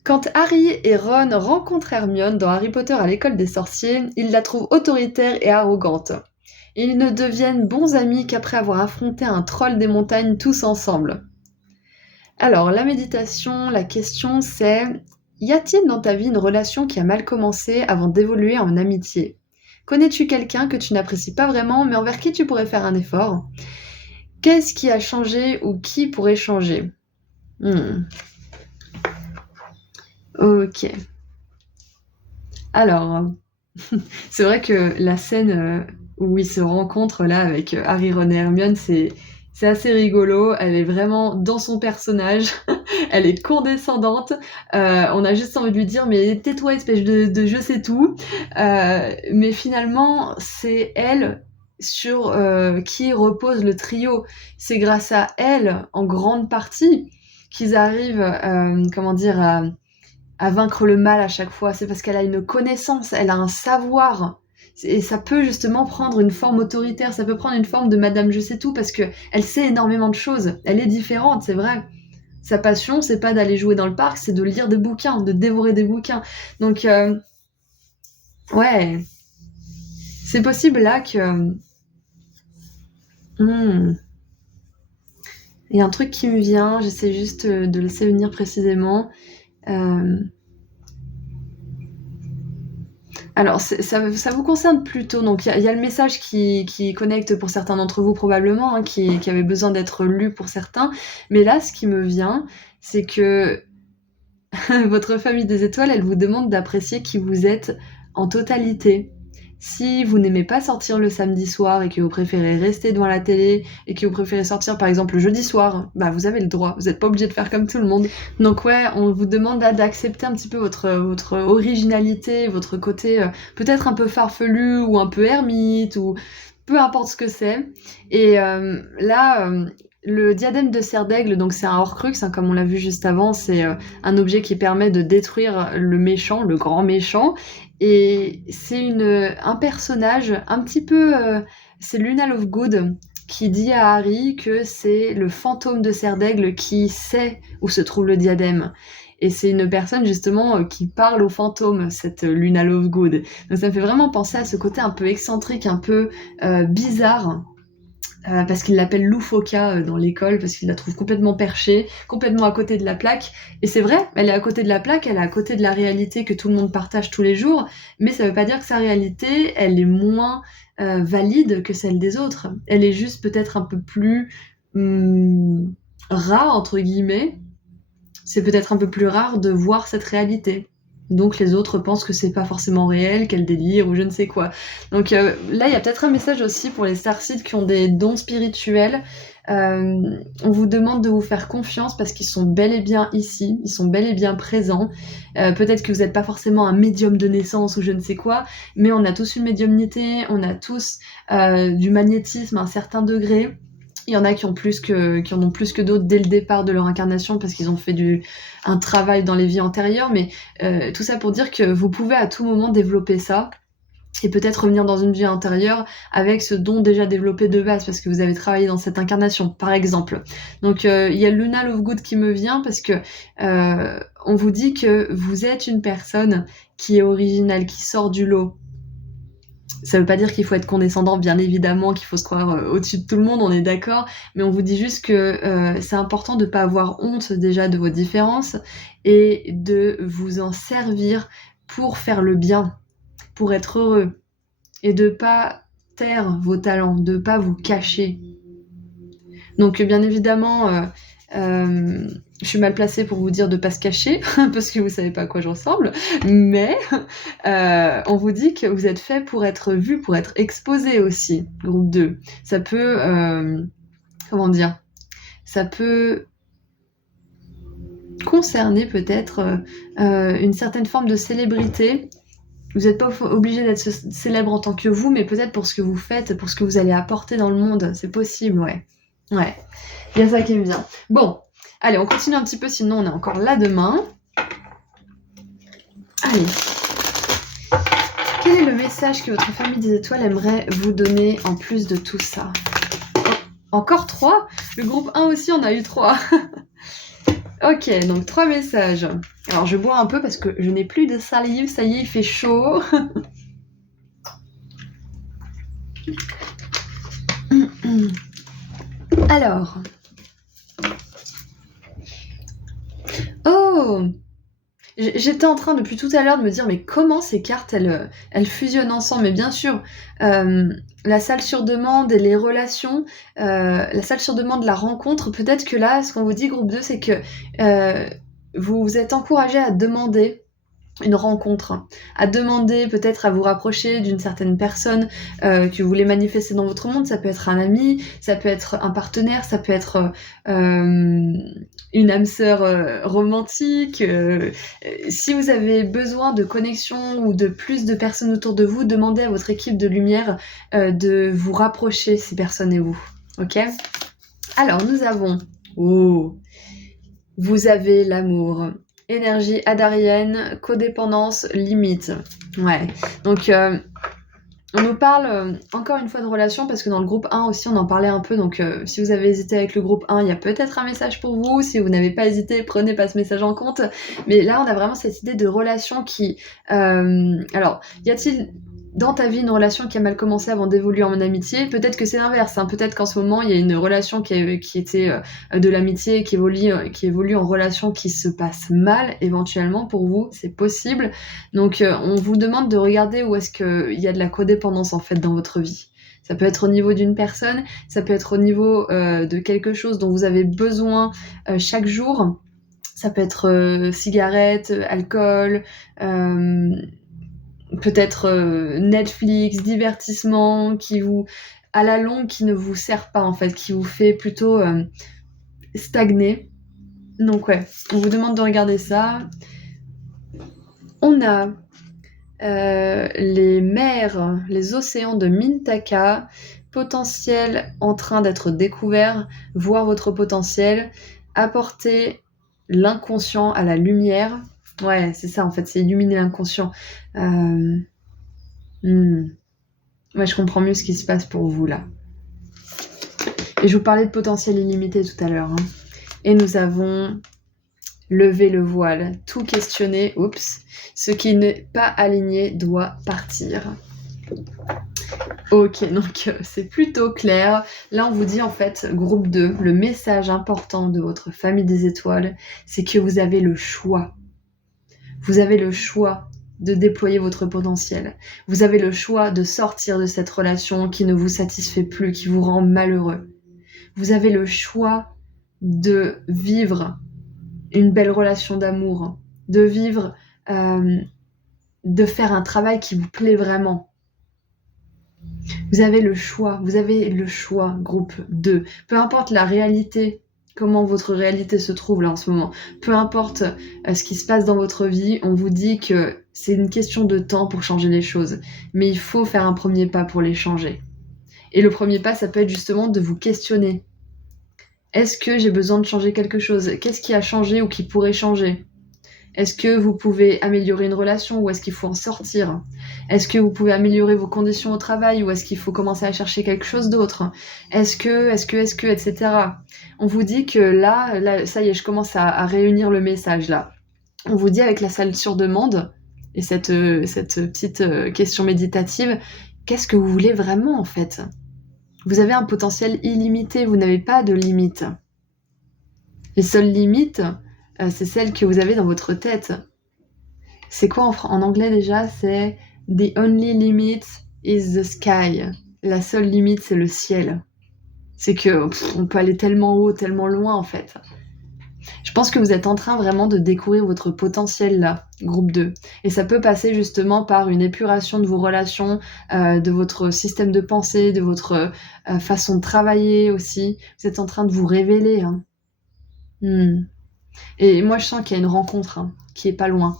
Quand Harry et Ron rencontrent Hermione dans Harry Potter à l'école des sorciers, ils la trouvent autoritaire et arrogante. Ils ne deviennent bons amis qu'après avoir affronté un troll des montagnes tous ensemble. Alors, la méditation, la question c'est, y a-t-il dans ta vie une relation qui a mal commencé avant d'évoluer en amitié ? Connais-tu quelqu'un que tu n'apprécies pas vraiment, mais envers qui tu pourrais faire un effort ? Qu'est-ce qui a changé ou qui pourrait changer ? Ok. Alors, c'est vrai que la scène où ils se rencontrent là avec Harry, Ron et Hermione, c'est assez rigolo. Elle est vraiment dans son personnage. Elle est condescendante. On a juste envie de lui dire mais tais-toi espèce de je sais tout. Mais finalement c'est elle sur qui repose le trio. C'est grâce à elle en grande partie qu'ils arrivent à vaincre le mal à chaque fois. C'est parce qu'elle a une connaissance, elle a un savoir. Et ça peut justement prendre une forme autoritaire, ça peut prendre une forme de Madame Je sais tout parce que elle sait énormément de choses. Elle est différente, c'est vrai. Sa passion, c'est pas d'aller jouer dans le parc, c'est de lire des bouquins, de dévorer des bouquins. Donc, ouais, c'est possible là que... Il y a un truc qui me vient, j'essaie juste de le laisser venir précisément. Alors ça vous concerne plutôt, donc il y a le message qui connecte pour certains d'entre vous probablement, hein, qui avait besoin d'être lu pour certains. Mais là, ce qui me vient, c'est que votre famille des étoiles, elle vous demande d'apprécier qui vous êtes en totalité. Si vous n'aimez pas sortir le samedi soir et que vous préférez rester devant la télé et que vous préférez sortir par exemple le jeudi soir, bah vous avez le droit, vous n'êtes pas obligé de faire comme tout le monde. Donc ouais, on vous demande là d'accepter un petit peu votre originalité, votre côté peut-être un peu farfelu ou un peu ermite ou peu importe ce que c'est. Et là, le diadème de cerf d'aigle, donc c'est un Horcrux, hein, comme on l'a vu juste avant, c'est un objet qui permet de détruire le méchant, le grand méchant. Et c'est un personnage un petit peu... c'est Luna Lovegood qui dit à Harry que c'est le fantôme de cerf d'aigle qui sait où se trouve le diadème. Et c'est une personne justement qui parle aux fantômes, cette Luna Lovegood. Donc ça me fait vraiment penser à ce côté un peu excentrique, un peu bizarre. Parce qu'il l'appelle loufoka dans l'école, parce qu'il la trouve complètement perchée, complètement à côté de la plaque. Et c'est vrai, elle est à côté de la plaque, elle est à côté de la réalité que tout le monde partage tous les jours, mais ça veut pas dire que sa réalité, elle est moins valide que celle des autres. Elle est juste peut-être un peu plus rare, entre guillemets. C'est peut-être un peu plus rare de voir cette réalité. Donc les autres pensent que c'est pas forcément réel, qu'elle délire ou je ne sais quoi. Donc là, il y a peut-être un message aussi pour les starseeds qui ont des dons spirituels. On vous demande de vous faire confiance parce qu'ils sont bel et bien ici, ils sont bel et bien présents. Peut-être que vous n'êtes pas forcément un médium de naissance ou je ne sais quoi, mais on a tous une médiumnité, on a tous du magnétisme à un certain degré. Il y en a qui en ont plus que d'autres dès le départ de leur incarnation parce qu'ils ont fait un travail dans les vies antérieures, mais tout ça pour dire que vous pouvez à tout moment développer ça et peut-être revenir dans une vie antérieure avec ce don déjà développé de base parce que vous avez travaillé dans cette incarnation, par exemple. Donc il y a Luna Lovegood qui me vient parce que on vous dit que vous êtes une personne qui est originale, qui sort du lot. Ça veut pas dire qu'il faut être condescendant, bien évidemment, qu'il faut se croire au-dessus de tout le monde, on est d'accord, mais on vous dit juste que c'est important de pas avoir honte déjà de vos différences et de vous en servir pour faire le bien, pour être heureux, et de pas taire vos talents, de pas vous cacher. Donc bien évidemment, je suis mal placée pour vous dire de pas se cacher, parce que vous savez pas à quoi je ressemble, mais on vous dit que vous êtes fait pour être vu, pour être exposé aussi, groupe 2. Ça peut, comment dire, ça peut concerner peut-être une certaine forme de célébrité. Vous n'êtes pas obligé d'être célèbre en tant que vous, mais peut-être pour ce que vous faites, pour ce que vous allez apporter dans le monde. C'est possible, ouais. Ouais, il y a ça qui me vient. Bon, allez, on continue un petit peu, sinon on est encore là demain. Allez. Quel est le message que votre famille des étoiles aimerait vous donner en plus de tout ça? Encore 3? Le groupe 1 aussi, on a eu 3. Ok, donc 3 messages. Alors je bois un peu parce que je n'ai plus de salive, ça y est, il fait chaud. Alors. Oh! J'étais en train depuis tout à l'heure de me dire mais comment ces cartes elles fusionnent ensemble. Mais bien sûr, la salle sur demande et les relations, la salle sur demande, la rencontre, peut-être que là, ce qu'on vous dit, groupe 2, c'est que vous êtes encouragé à demander une rencontre, à demander peut-être à vous rapprocher d'une certaine personne que vous voulez manifester dans votre monde. Ça peut être un ami, ça peut être un partenaire, ça peut être une âme sœur romantique. Si vous avez besoin de connexion ou de plus de personnes autour de vous, demandez à votre équipe de lumière de vous rapprocher, ces personnes et vous. Ok ? Alors, nous avons... Oh, vous avez l'amour. Énergie adarienne, codépendance, limite. Ouais. Donc, on nous parle encore une fois de relation parce que dans le groupe 1 aussi, on en parlait un peu. Donc, si vous avez hésité avec le groupe 1, il y a peut-être un message pour vous. Si vous n'avez pas hésité, prenez pas ce message en compte. Mais là, on a vraiment cette idée de relation qui... alors, y a-t-il dans ta vie une relation qui a mal commencé avant d'évoluer en amitié, peut-être que c'est l'inverse, hein. Peut-être qu'en ce moment il y a une relation qui était de l'amitié qui évolue en relation qui se passe mal éventuellement pour vous, c'est possible. Donc on vous demande de regarder où est-ce qu'il y a de la codépendance en fait dans votre vie. Ça peut être au niveau d'une personne, ça peut être au niveau de quelque chose dont vous avez besoin chaque jour. Ça peut être cigarettes, alcool, peut-être Netflix, divertissement, à la longue, qui ne vous sert pas en fait, qui vous fait plutôt stagner. Donc ouais, on vous demande de regarder ça. On a les mers, les océans de Mintaka, potentiel en train d'être découvert, voir votre potentiel, apporter l'inconscient à la lumière. Ouais, c'est ça en fait, c'est illuminer l'inconscient. Ouais, je comprends mieux ce qui se passe pour vous là. Et je vous parlais de potentiel illimité tout à l'heure. Hein. Et nous avons levé le voile, tout questionner, oups, ce qui n'est pas aligné doit partir. Ok, donc c'est plutôt clair. Là, on vous dit en fait, groupe 2, le message important de votre famille des étoiles, c'est que vous avez le choix. Vous avez le choix de déployer votre potentiel. Vous avez le choix de sortir de cette relation qui ne vous satisfait plus, qui vous rend malheureux. Vous avez le choix de vivre une belle relation d'amour, de vivre, de faire un travail qui vous plaît vraiment. Vous avez le choix, groupe 2. Peu importe la réalité, comment votre réalité se trouve là en ce moment, peu importe ce qui se passe dans votre vie, on vous dit que c'est une question de temps pour changer les choses. Mais il faut faire un premier pas pour les changer. Et le premier pas, ça peut être justement de vous questionner. Est-ce que j'ai besoin de changer quelque chose ? Qu'est-ce qui a changé ou qui pourrait changer ? Est-ce que vous pouvez améliorer une relation ou est-ce qu'il faut en sortir ? Est-ce que vous pouvez améliorer vos conditions au travail ou est-ce qu'il faut commencer à chercher quelque chose d'autre ? Est-ce que, etc. On vous dit que là, ça y est, je commence à réunir le message là. On vous dit avec la salle sur demande et cette petite question méditative, qu'est-ce que vous voulez vraiment en fait ? Vous avez un potentiel illimité, vous n'avez pas de limite. Les seules limites, c'est celles que vous avez dans votre tête. C'est quoi en anglais déjà ? C'est « The only limit is the sky ». La seule limite, c'est le ciel. C'est que on peut aller tellement haut, tellement loin en fait. Je pense que vous êtes en train vraiment de découvrir votre potentiel là, groupe 2. Et ça peut passer justement par une épuration de vos relations, de votre système de pensée, de votre façon de travailler aussi. Vous êtes en train de vous révéler. Hein. Et moi, je sens qu'il y a une rencontre qui est pas loin.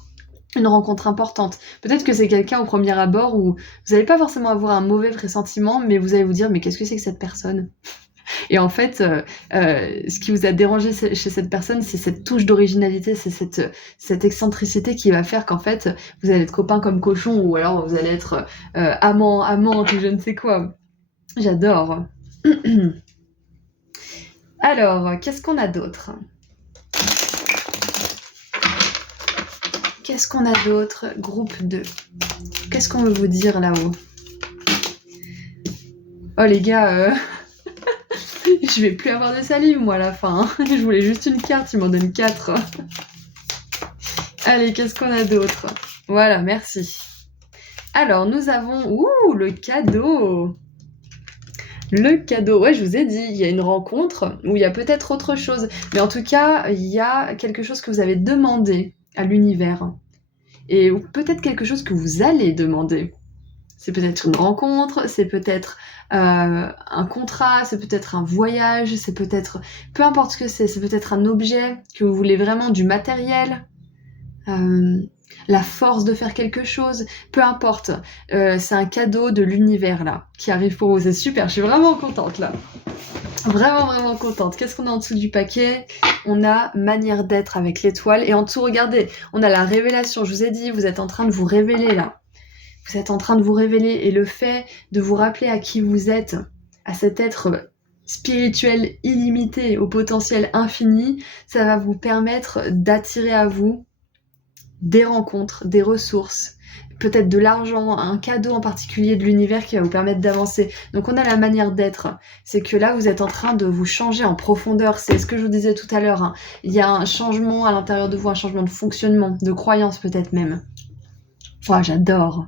Une rencontre importante. Peut-être que c'est quelqu'un au premier abord où vous n'allez pas forcément avoir un mauvais pressentiment, mais vous allez vous dire, mais qu'est-ce que c'est que cette personne ? Et en fait, ce qui vous a dérangé chez cette personne, c'est cette touche d'originalité, c'est cette excentricité qui va faire qu'en fait, vous allez être copain comme cochon, ou alors vous allez être amante, ou je ne sais quoi. J'adore. Alors, qu'est-ce qu'on a d'autre ? Qu'est-ce qu'on a d'autre ? Groupe 2. Qu'est-ce qu'on veut vous dire là-haut ? Oh les gars, je vais plus avoir de salive moi à la fin. Hein. Je voulais juste une carte, ils m'en donnent 4. Allez, qu'est-ce qu'on a d'autre ? Voilà, merci. Alors, nous avons... le cadeau ! Le cadeau, ouais, je vous ai dit, il y a une rencontre où il y a peut-être autre chose. Mais en tout cas, il y a quelque chose que vous avez demandé à l'univers. Et peut-être quelque chose que vous allez demander. C'est peut-être une rencontre, c'est peut-être un contrat, c'est peut-être un voyage, c'est peut-être... Peu importe ce que c'est peut-être un objet, que vous voulez vraiment du matériel, la force de faire quelque chose, peu importe. C'est un cadeau de l'univers, là, qui arrive pour vous. C'est super, je suis vraiment contente, là. Vraiment, vraiment contente. Qu'est-ce qu'on a en dessous du paquet ? On a manière d'être avec l'étoile. Et en dessous, regardez, on a la révélation. Je vous ai dit, vous êtes en train de vous révéler, là. Vous êtes en train de vous révéler. Et le fait de vous rappeler à qui vous êtes, à cet être spirituel illimité, au potentiel infini, ça va vous permettre d'attirer à vous des rencontres, des ressources, peut-être de l'argent, un cadeau en particulier de l'univers qui va vous permettre d'avancer. Donc on a la manière d'être. C'est que là, vous êtes en train de vous changer en profondeur. C'est ce que je vous disais tout à l'heure. Hein. Il y a un changement à l'intérieur de vous, un changement de fonctionnement, de croyance peut-être même. J'adore.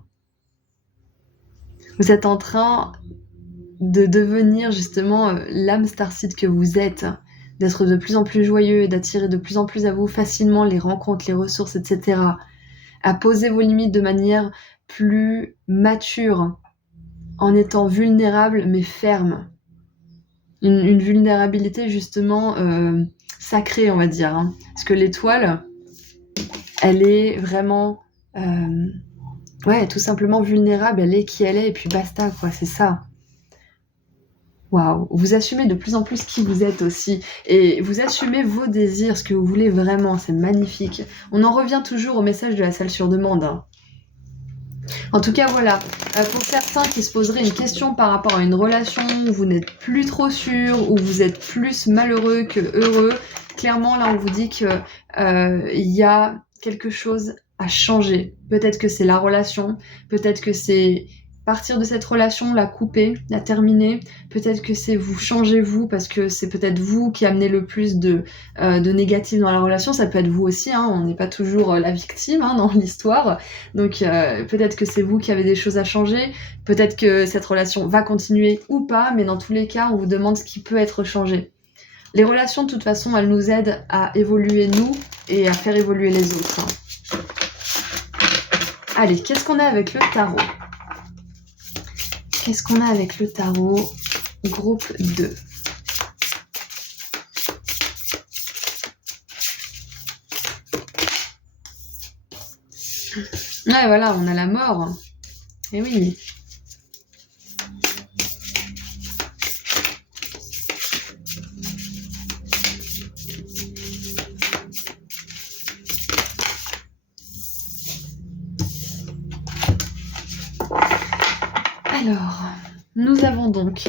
Vous êtes en train de devenir justement l'âme starseed que vous êtes, d'être de plus en plus joyeux, d'attirer de plus en plus à vous facilement les rencontres, les ressources, etc. À poser vos limites de manière plus mature, en étant vulnérable mais ferme. Une vulnérabilité justement sacrée, on va dire. Hein. Parce que l'étoile, elle est vraiment... tout simplement vulnérable, elle est qui elle est, et puis basta, quoi, c'est ça. Waouh, vous assumez de plus en plus qui vous êtes aussi, et vous assumez vos désirs, ce que vous voulez vraiment, c'est magnifique. On en revient toujours au message de la salle sur demande. Hein. En tout cas, voilà, pour certains qui se poseraient une question par rapport à une relation où vous n'êtes plus trop sûr, où vous êtes plus malheureux que heureux, clairement, là, on vous dit que y a quelque chose à changer. Peut-être que c'est la relation, peut-être que c'est partir de cette relation, la couper, la terminer, peut-être que c'est vous changer vous, parce que c'est peut-être vous qui amenez le plus de négatif dans la relation, ça peut être vous aussi, hein, on n'est pas toujours la victime hein, dans l'histoire, donc peut-être que c'est vous qui avez des choses à changer, peut-être que cette relation va continuer ou pas, mais dans tous les cas, on vous demande ce qui peut être changé. Les relations, de toute façon, elles nous aident à évoluer nous et à faire évoluer les autres. Hein. Allez, qu'est-ce qu'on a avec le tarot ? Qu'est-ce qu'on a avec le tarot ? Groupe 2. Ouais, voilà, on a la mort. Eh oui. Alors, nous avons donc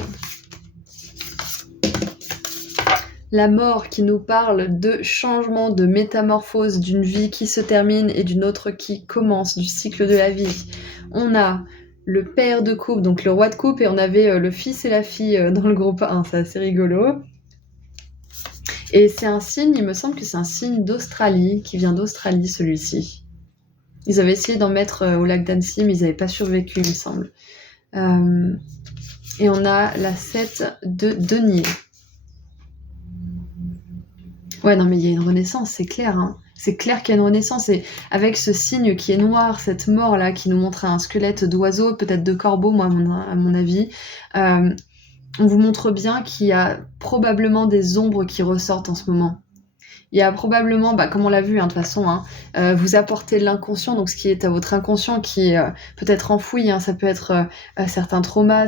la mort qui nous parle de changement, de métamorphose, d'une vie qui se termine et d'une autre qui commence, du cycle de la vie. On a le père de coupe, donc le roi de coupe, et on avait le fils et la fille dans le groupe 1, c'est assez rigolo. Et c'est un signe, il me semble que c'est un signe d'Australie, qui vient d'Australie celui-ci. Ils avaient essayé d'en mettre au lac d'Annecy, mais ils n'avaient pas survécu, il me semble. Et on a la 7 de denier. Ouais, non, mais il y a une renaissance, c'est clair. Hein. C'est clair qu'il y a une renaissance. Et avec ce signe qui est noir, cette mort-là, qui nous montre un squelette d'oiseau, peut-être de corbeau, moi, à mon avis, on vous montre bien qu'il y a probablement des ombres qui ressortent en ce moment. Il y a probablement, comme on l'a vu, hein, de toute façon, hein, vous apportez l'inconscient, donc ce qui est à votre inconscient, qui est peut-être enfoui, hein, ça peut être certains traumas,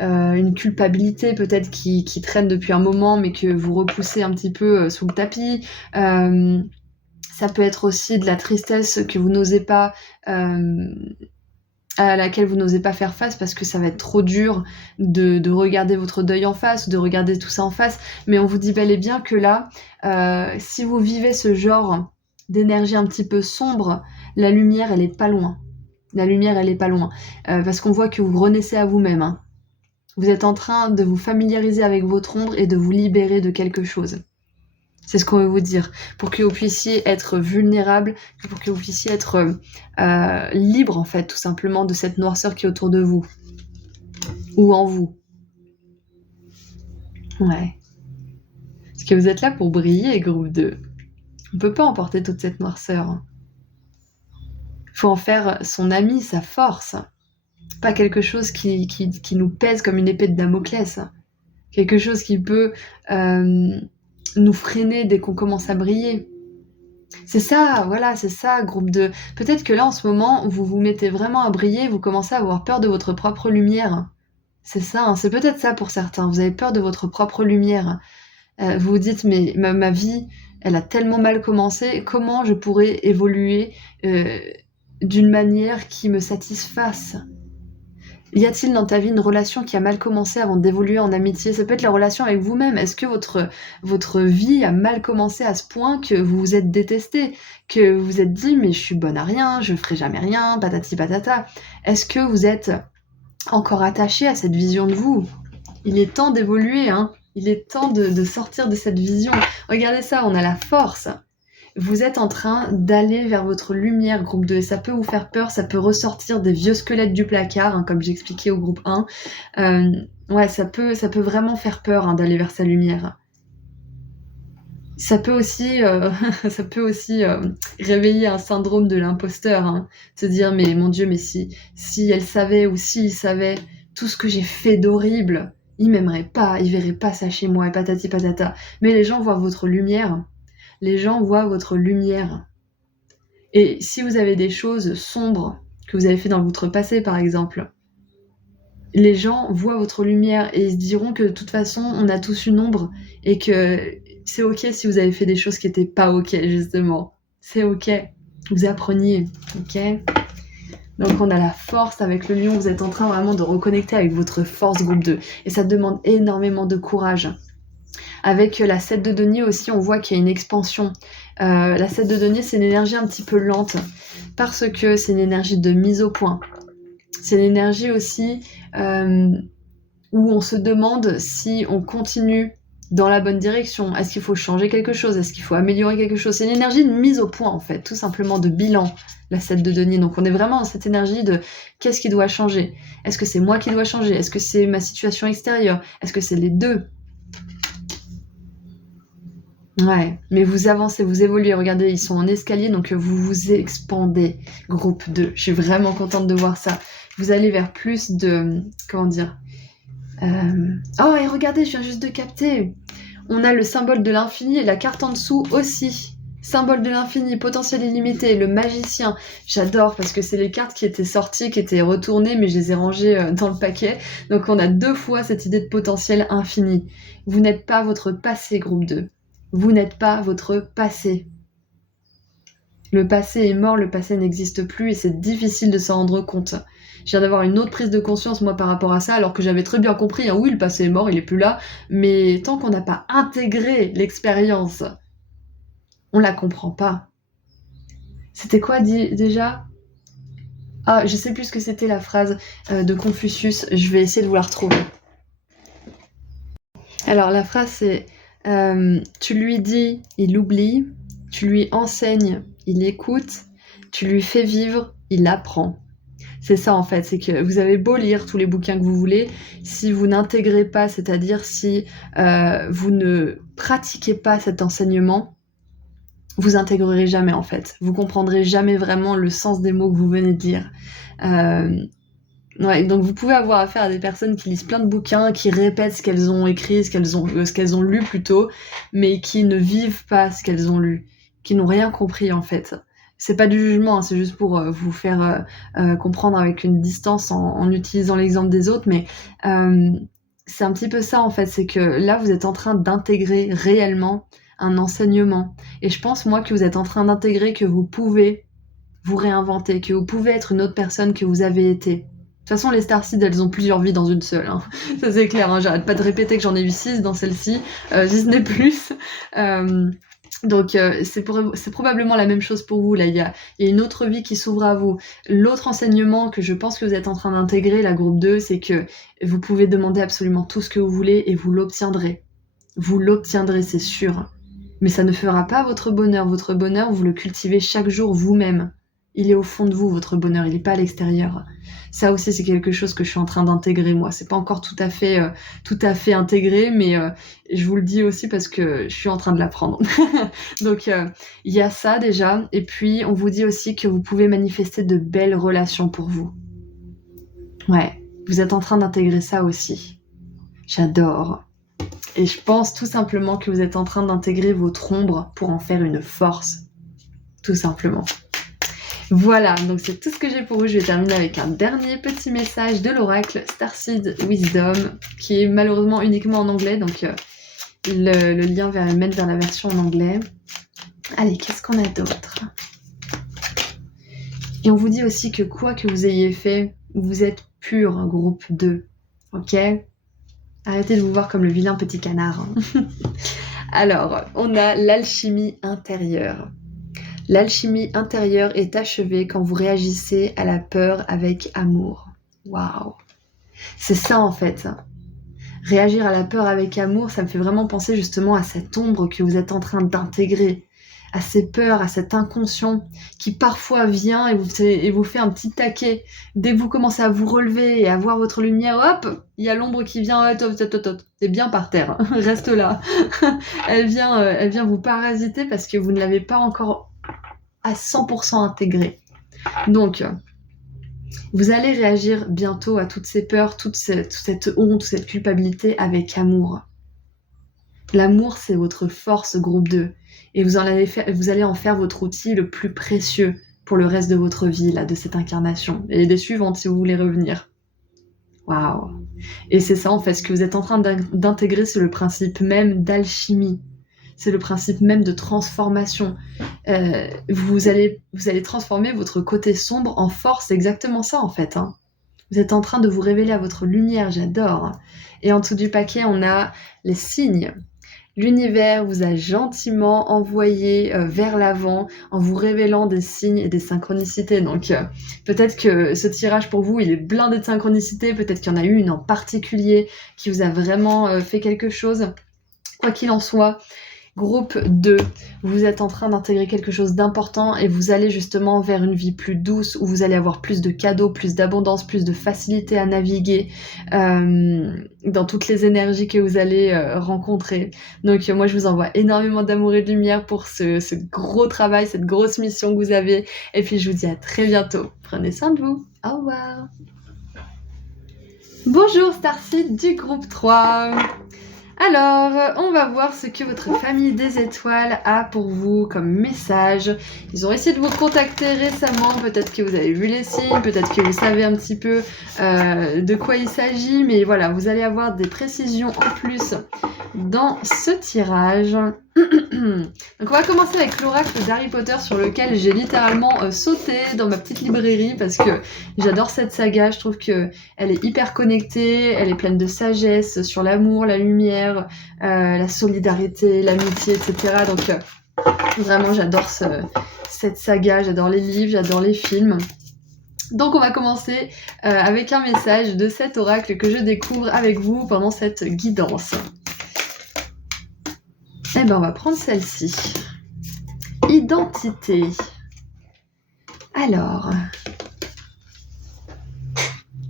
une culpabilité peut-être qui traîne depuis un moment, mais que vous repoussez un petit peu sous le tapis. Ça peut être aussi de la tristesse que vous n'osez pas... à laquelle vous n'osez pas faire face parce que ça va être trop dur de regarder votre deuil en face, de regarder tout ça en face, mais on vous dit bel et bien que là, si vous vivez ce genre d'énergie un petit peu sombre, la lumière, elle est pas loin. La lumière, elle est pas loin. Parce qu'on voit que vous renaissez à vous-même. Hein. Vous êtes en train de vous familiariser avec votre ombre et de vous libérer de quelque chose. C'est ce qu'on veut vous dire, pour que vous puissiez être vulnérable, pour que vous puissiez être libre, en fait, tout simplement, de cette noirceur qui est autour de vous. Ou en vous. Ouais. Parce que vous êtes là pour briller, groupe 2. On ne peut pas emporter toute cette noirceur. Il faut en faire son ami, sa force. Pas quelque chose qui nous pèse comme une épée de Damoclès. Quelque chose qui peut... nous freiner dès qu'on commence à briller. C'est ça, voilà, c'est ça, groupe 2. Peut-être que là, en ce moment, vous vous mettez vraiment à briller, vous commencez à avoir peur de votre propre lumière. C'est ça, hein, c'est peut-être ça pour certains. Vous avez peur de votre propre lumière. Vous vous dites, mais ma vie, elle a tellement mal commencé, comment je pourrais évoluer d'une manière qui me satisfasse ? Y a-t-il dans ta vie une relation qui a mal commencé avant d'évoluer en amitié? Ça peut être la relation avec vous-même. Est-ce que votre vie a mal commencé à ce point que vous vous êtes détesté, que vous vous êtes dit mais je suis bonne à rien, je ferai jamais rien, patati patata. Est-ce que vous êtes encore attaché à cette vision de vous? Il est temps d'évoluer, hein. Il est temps de sortir de cette vision. Regardez ça, on a la force. Vous êtes en train d'aller vers votre lumière, groupe 2. Ça peut vous faire peur, ça peut ressortir des vieux squelettes du placard, hein, comme j'expliquais au groupe 1. Ouais, ça peut vraiment faire peur, hein, d'aller vers sa lumière. Ça peut aussi, réveiller un syndrome de l'imposteur, hein. Se dire mais mon Dieu, mais si elle savait ou s'il savait tout ce que j'ai fait d'horrible, il m'aimerait pas, il verrait pas ça chez moi et patati patata. Mais les gens voient votre lumière. Les gens voient votre lumière. Et si vous avez des choses sombres que vous avez fait dans votre passé, par exemple, les gens voient votre lumière et ils se diront que de toute façon, on a tous une ombre et que c'est ok si vous avez fait des choses qui étaient pas ok, justement. C'est ok. Vous appreniez, ok? Donc on a la force avec le lion, vous êtes en train vraiment de reconnecter avec votre force groupe 2. Et ça demande énormément de courage. Avec la 7 de denier aussi, on voit qu'il y a une expansion. La 7 de denier, c'est une énergie un petit peu lente parce que c'est une énergie de mise au point. C'est une énergie aussi où on se demande si on continue dans la bonne direction. Est-ce qu'il faut changer quelque chose? Est-ce qu'il faut améliorer quelque chose? C'est une énergie de mise au point, en fait, tout simplement de bilan, la 7 de denier. Donc on est vraiment dans cette énergie de qu'est-ce qui doit changer? Est-ce que c'est moi qui dois changer? Est-ce que c'est ma situation extérieure? Est-ce que c'est les deux? Ouais, mais vous avancez, vous évoluez. Regardez, ils sont en escalier, donc vous vous expandez, groupe 2. Je suis vraiment contente de voir ça. Vous allez vers plus de... Comment dire Oh, et regardez, je viens juste de capter. On a le symbole de l'infini et la carte en dessous aussi. Symbole de l'infini, potentiel illimité, le magicien. J'adore parce que c'est les cartes qui étaient sorties, qui étaient retournées, mais je les ai rangées dans le paquet. Donc on a 2 fois cette idée de potentiel infini. Vous n'êtes pas votre passé, groupe 2. Vous n'êtes pas votre passé. Le passé est mort, le passé n'existe plus et c'est difficile de s'en rendre compte. Je viens d'avoir une autre prise de conscience, moi, par rapport à ça, alors que j'avais très bien compris, hein, oui, le passé est mort, il est plus là, mais tant qu'on n'a pas intégré l'expérience, on la comprend pas. C'était quoi déjà? Ah, je sais plus ce que c'était la phrase de Confucius, je vais essayer de vous la retrouver. Alors, la phrase c'est tu lui dis, il oublie, tu lui enseignes, il écoute, tu lui fais vivre, il apprend. C'est ça en fait, c'est que vous avez beau lire tous les bouquins que vous voulez, si vous n'intégrez pas, c'est-à-dire si vous ne pratiquez pas cet enseignement, vous intégrerez jamais en fait. Vous comprendrez jamais vraiment le sens des mots que vous venez de dire. Ouais, donc vous pouvez avoir affaire à des personnes qui lisent plein de bouquins, qui répètent ce qu'elles ont écrit, ce qu'elles ont lu plutôt, mais qui ne vivent pas ce qu'elles ont lu, qui n'ont rien compris en fait. C'est pas du jugement, hein, c'est juste pour vous faire comprendre avec une distance en utilisant l'exemple des autres, mais c'est un petit peu ça en fait, c'est que là vous êtes en train d'intégrer réellement un enseignement. Et je pense moi que vous êtes en train d'intégrer que vous pouvez vous réinventer, que vous pouvez être une autre personne que vous avez été. De toute façon, les starseeds, elles ont plusieurs vies dans une seule. Hein. Ça, c'est clair. Hein. J'arrête pas de répéter que j'en ai eu 6 dans celle-ci, si ce n'est plus. Donc, c'est probablement la même chose pour vous. Là, il y a une autre vie qui s'ouvre à vous. L'autre enseignement que je pense que vous êtes en train d'intégrer, la groupe 2, c'est que vous pouvez demander absolument tout ce que vous voulez et vous l'obtiendrez. Vous l'obtiendrez, c'est sûr. Mais ça ne fera pas votre bonheur. Votre bonheur, vous le cultivez chaque jour vous-même. Il est au fond de vous, votre bonheur, il n'est pas à l'extérieur. Ça aussi, c'est quelque chose que je suis en train d'intégrer, moi. C'est pas encore tout à fait intégré, mais je vous le dis aussi parce que je suis en train de l'apprendre. Donc, il y a ça déjà. Et puis, on vous dit aussi que vous pouvez manifester de belles relations pour vous. Ouais, vous êtes en train d'intégrer ça aussi. J'adore. Et je pense tout simplement que vous êtes en train d'intégrer votre ombre pour en faire une force. Tout simplement. Voilà, donc c'est tout ce que j'ai pour vous. Je vais terminer avec un dernier petit message de l'oracle Starseed Wisdom, qui est malheureusement uniquement en anglais, donc le lien va mettre vers la version en anglais. Allez, qu'est-ce qu'on a d'autre? Et on vous dit aussi que quoi que vous ayez fait, vous êtes pur, hein, groupe 2. Ok? Arrêtez de vous voir comme le vilain petit canard. Hein. Alors, on a l'alchimie intérieure. L'alchimie intérieure est achevée quand vous réagissez à la peur avec amour. Waouh! C'est ça en fait. Réagir à la peur avec amour, ça me fait vraiment penser justement à cette ombre que vous êtes en train d'intégrer, à ces peurs, à cet inconscient qui parfois vient et vous fait un petit taquet. Dès que vous commencez à vous relever et à voir votre lumière, hop, il y a l'ombre qui vient, t'es bien par terre, reste là. Elle vient vous parasiter parce que vous ne l'avez pas encore à 100% intégré. Donc, vous allez réagir bientôt à toutes ces peurs, toute cette honte, toute cette culpabilité avec amour. L'amour, c'est votre force, groupe 2. Et vous allez en faire votre outil le plus précieux pour le reste de votre vie, là, de cette incarnation. Et des suivantes, si vous voulez revenir. Waouh! Et c'est ça, en fait, ce que vous êtes en train d'intégrer, c'est le principe même d'alchimie. C'est le principe même de transformation. Vous allez transformer votre côté sombre en force, c'est exactement ça, en fait. Hein. Vous êtes en train de vous révéler à votre lumière, j'adore. Et en dessous du paquet, on a les signes. L'univers vous a gentiment envoyé vers l'avant en vous révélant des signes et des synchronicités. Donc peut-être que ce tirage pour vous, il est blindé de synchronicités. Peut-être qu'il y en a eu une en particulier qui vous a vraiment fait quelque chose. Quoi qu'il en soit, groupe 2, vous êtes en train d'intégrer quelque chose d'important et vous allez justement vers une vie plus douce où vous allez avoir plus de cadeaux, plus d'abondance, plus de facilité à naviguer dans toutes les énergies que vous allez rencontrer. Donc moi je vous envoie énormément d'amour et de lumière pour ce gros travail, cette grosse mission que vous avez et puis je vous dis à très bientôt. Prenez soin de vous. Au revoir. Bonjour Starseed du groupe 3. Alors, on va voir ce que votre famille des étoiles a pour vous comme message. Ils ont essayé de vous contacter récemment, peut-être que vous avez vu les signes, peut-être que vous savez un petit peu de quoi il s'agit, mais voilà, vous allez avoir des précisions en plus dans ce tirage. Donc on va commencer avec l'oracle d'Harry Potter sur lequel j'ai littéralement sauté dans ma petite librairie parce que j'adore cette saga, je trouve que elle est hyper connectée, elle est pleine de sagesse sur l'amour, la lumière, la solidarité, l'amitié, etc. Donc vraiment j'adore cette saga, j'adore les livres, j'adore les films. Donc on va commencer avec un message de cet oracle que je découvre avec vous pendant cette guidance. Eh ben on va prendre celle-ci. Identité. Alors...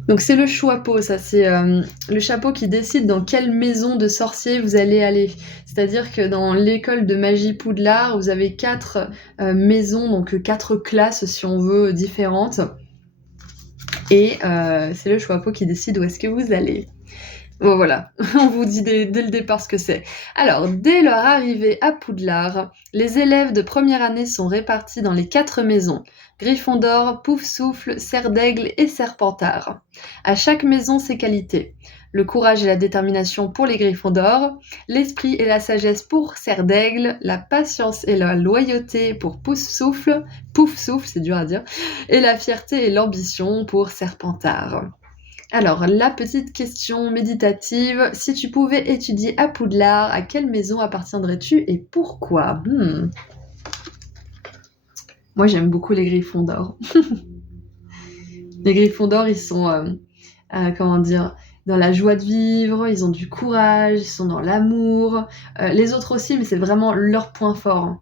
Donc c'est le chapeau, ça c'est le chapeau qui décide dans quelle maison de sorcier vous allez aller. C'est-à-dire que dans l'école de magie Poudlard, vous avez 4 maisons, donc 4 classes si on veut différentes. Et c'est le chapeau qui décide où est-ce que vous allez. Bon voilà, on vous dit dès le départ ce que c'est. Alors, dès leur arrivée à Poudlard, les élèves de première année sont répartis dans les 4 maisons. Gryffondor, Poufsouffle, Serre d'Aigle et Serpentard. À chaque maison, ses qualités. Le courage et la détermination pour les Gryffondor, l'esprit et la sagesse pour Serre d'Aigle, la patience et la loyauté pour Poufsouffle, c'est dur à dire, et la fierté et l'ambition pour Serpentard. Alors, la petite question méditative, si tu pouvais étudier à Poudlard, à quelle maison appartiendrais-tu et pourquoi ? Moi, j'aime beaucoup les Gryffondor. Les Gryffondor, ils sont, dans la joie de vivre, ils ont du courage, ils sont dans l'amour. Les autres aussi, mais c'est vraiment leur point fort.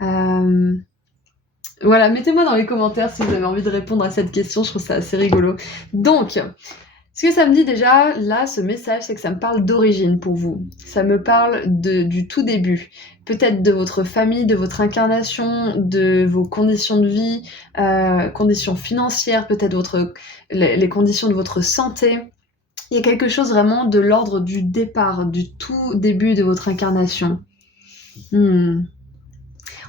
Voilà, mettez-moi dans les commentaires si vous avez envie de répondre à cette question, je trouve ça assez rigolo. Donc... ce que ça me dit déjà, là, ce message, c'est que ça me parle d'origine pour vous. Ça me parle du tout début. Peut-être de votre famille, de votre incarnation, de vos conditions de vie, conditions financières, peut-être les conditions de votre santé. Il y a quelque chose vraiment de l'ordre du départ, du tout début de votre incarnation. On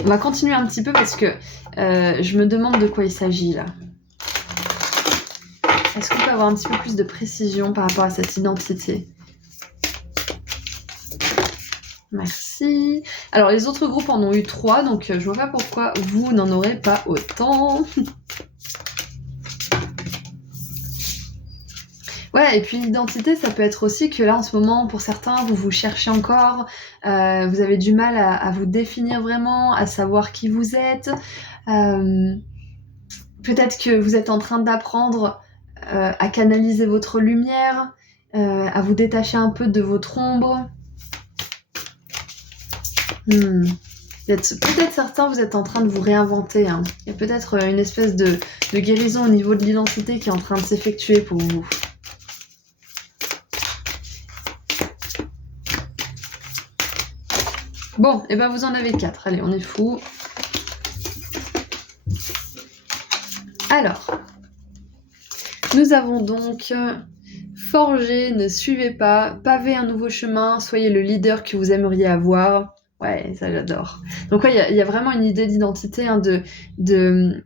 va continuer un petit peu parce que je me demande de quoi il s'agit là. Est-ce qu'on peut avoir un petit peu plus de précision par rapport à cette identité ? Merci. Alors, les autres groupes en ont eu 3, donc je vois pas pourquoi vous n'en aurez pas autant. Ouais, et puis l'identité, ça peut être aussi que là, en ce moment, pour certains, vous vous cherchez encore, vous avez du mal à vous définir vraiment, à savoir qui vous êtes. Euh, Peut-être que vous êtes en train d'apprendre à canaliser votre lumière, à vous détacher un peu de votre ombre. Peut-être certains, vous êtes en train de vous réinventer. Hein. Il y a peut-être une espèce de guérison au niveau de l'identité qui est en train de s'effectuer pour vous. Bon, et ben vous en avez 4. Allez, on est fou. Alors, nous avons donc forgé, ne suivez pas, pavez un nouveau chemin, soyez le leader que vous aimeriez avoir. Ouais, ça j'adore. Donc ouais, il y a vraiment une idée d'identité, hein, de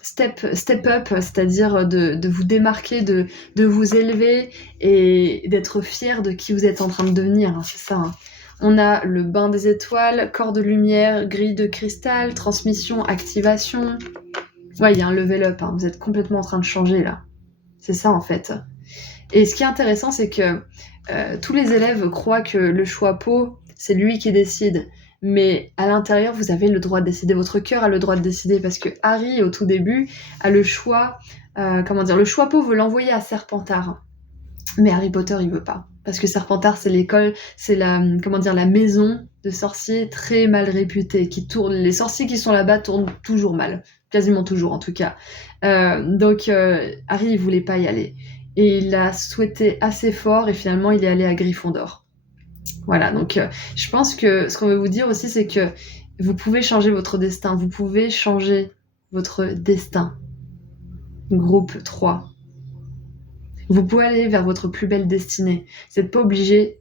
step up, c'est-à-dire de vous démarquer, de vous élever et d'être fier de qui vous êtes en train de devenir, hein, c'est ça. Hein. On a le bain des étoiles, corps de lumière, grille de cristal, transmission, activation. Ouais, il y a un level up, hein, vous êtes complètement en train de changer là. C'est ça en fait. Et ce qui est intéressant, c'est que tous les élèves croient que le choix peau, c'est lui qui décide. Mais à l'intérieur, vous avez le droit de décider. Votre cœur a le droit de décider parce que Harry, au tout début, a le choix. Le choix peau veut l'envoyer à Serpentard. Mais Harry Potter, il veut pas. Parce que Serpentard, c'est l'école, c'est la maison de sorciers très mal réputée, qui tourne. Les sorciers qui sont là-bas tournent toujours mal. Quasiment toujours, en tout cas. Donc, Harry, il voulait pas y aller. Et il l'a souhaité assez fort, et finalement, il est allé à Gryffondor. Voilà, donc je pense que ce qu'on veut vous dire aussi, c'est que vous pouvez changer votre destin. Vous pouvez changer votre destin. Groupe 3. Vous pouvez aller vers votre plus belle destinée. Vous n'êtes pas obligé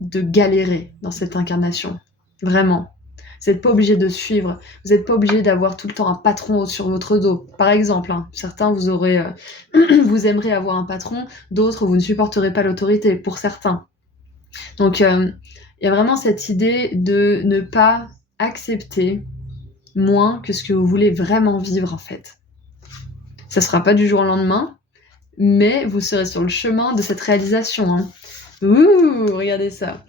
de galérer dans cette incarnation. Vraiment. Vous n'êtes pas obligé de suivre. Vous n'êtes pas obligé d'avoir tout le temps un patron sur votre dos. Par exemple, hein, certains, vous aimeriez avoir un patron. D'autres, vous ne supporterez pas l'autorité, pour certains. Donc, il y a vraiment cette idée de ne pas accepter moins que ce que vous voulez vraiment vivre, en fait. Ça ne sera pas du jour au lendemain, mais vous serez sur le chemin de cette réalisation. Hein. Ouh, regardez ça.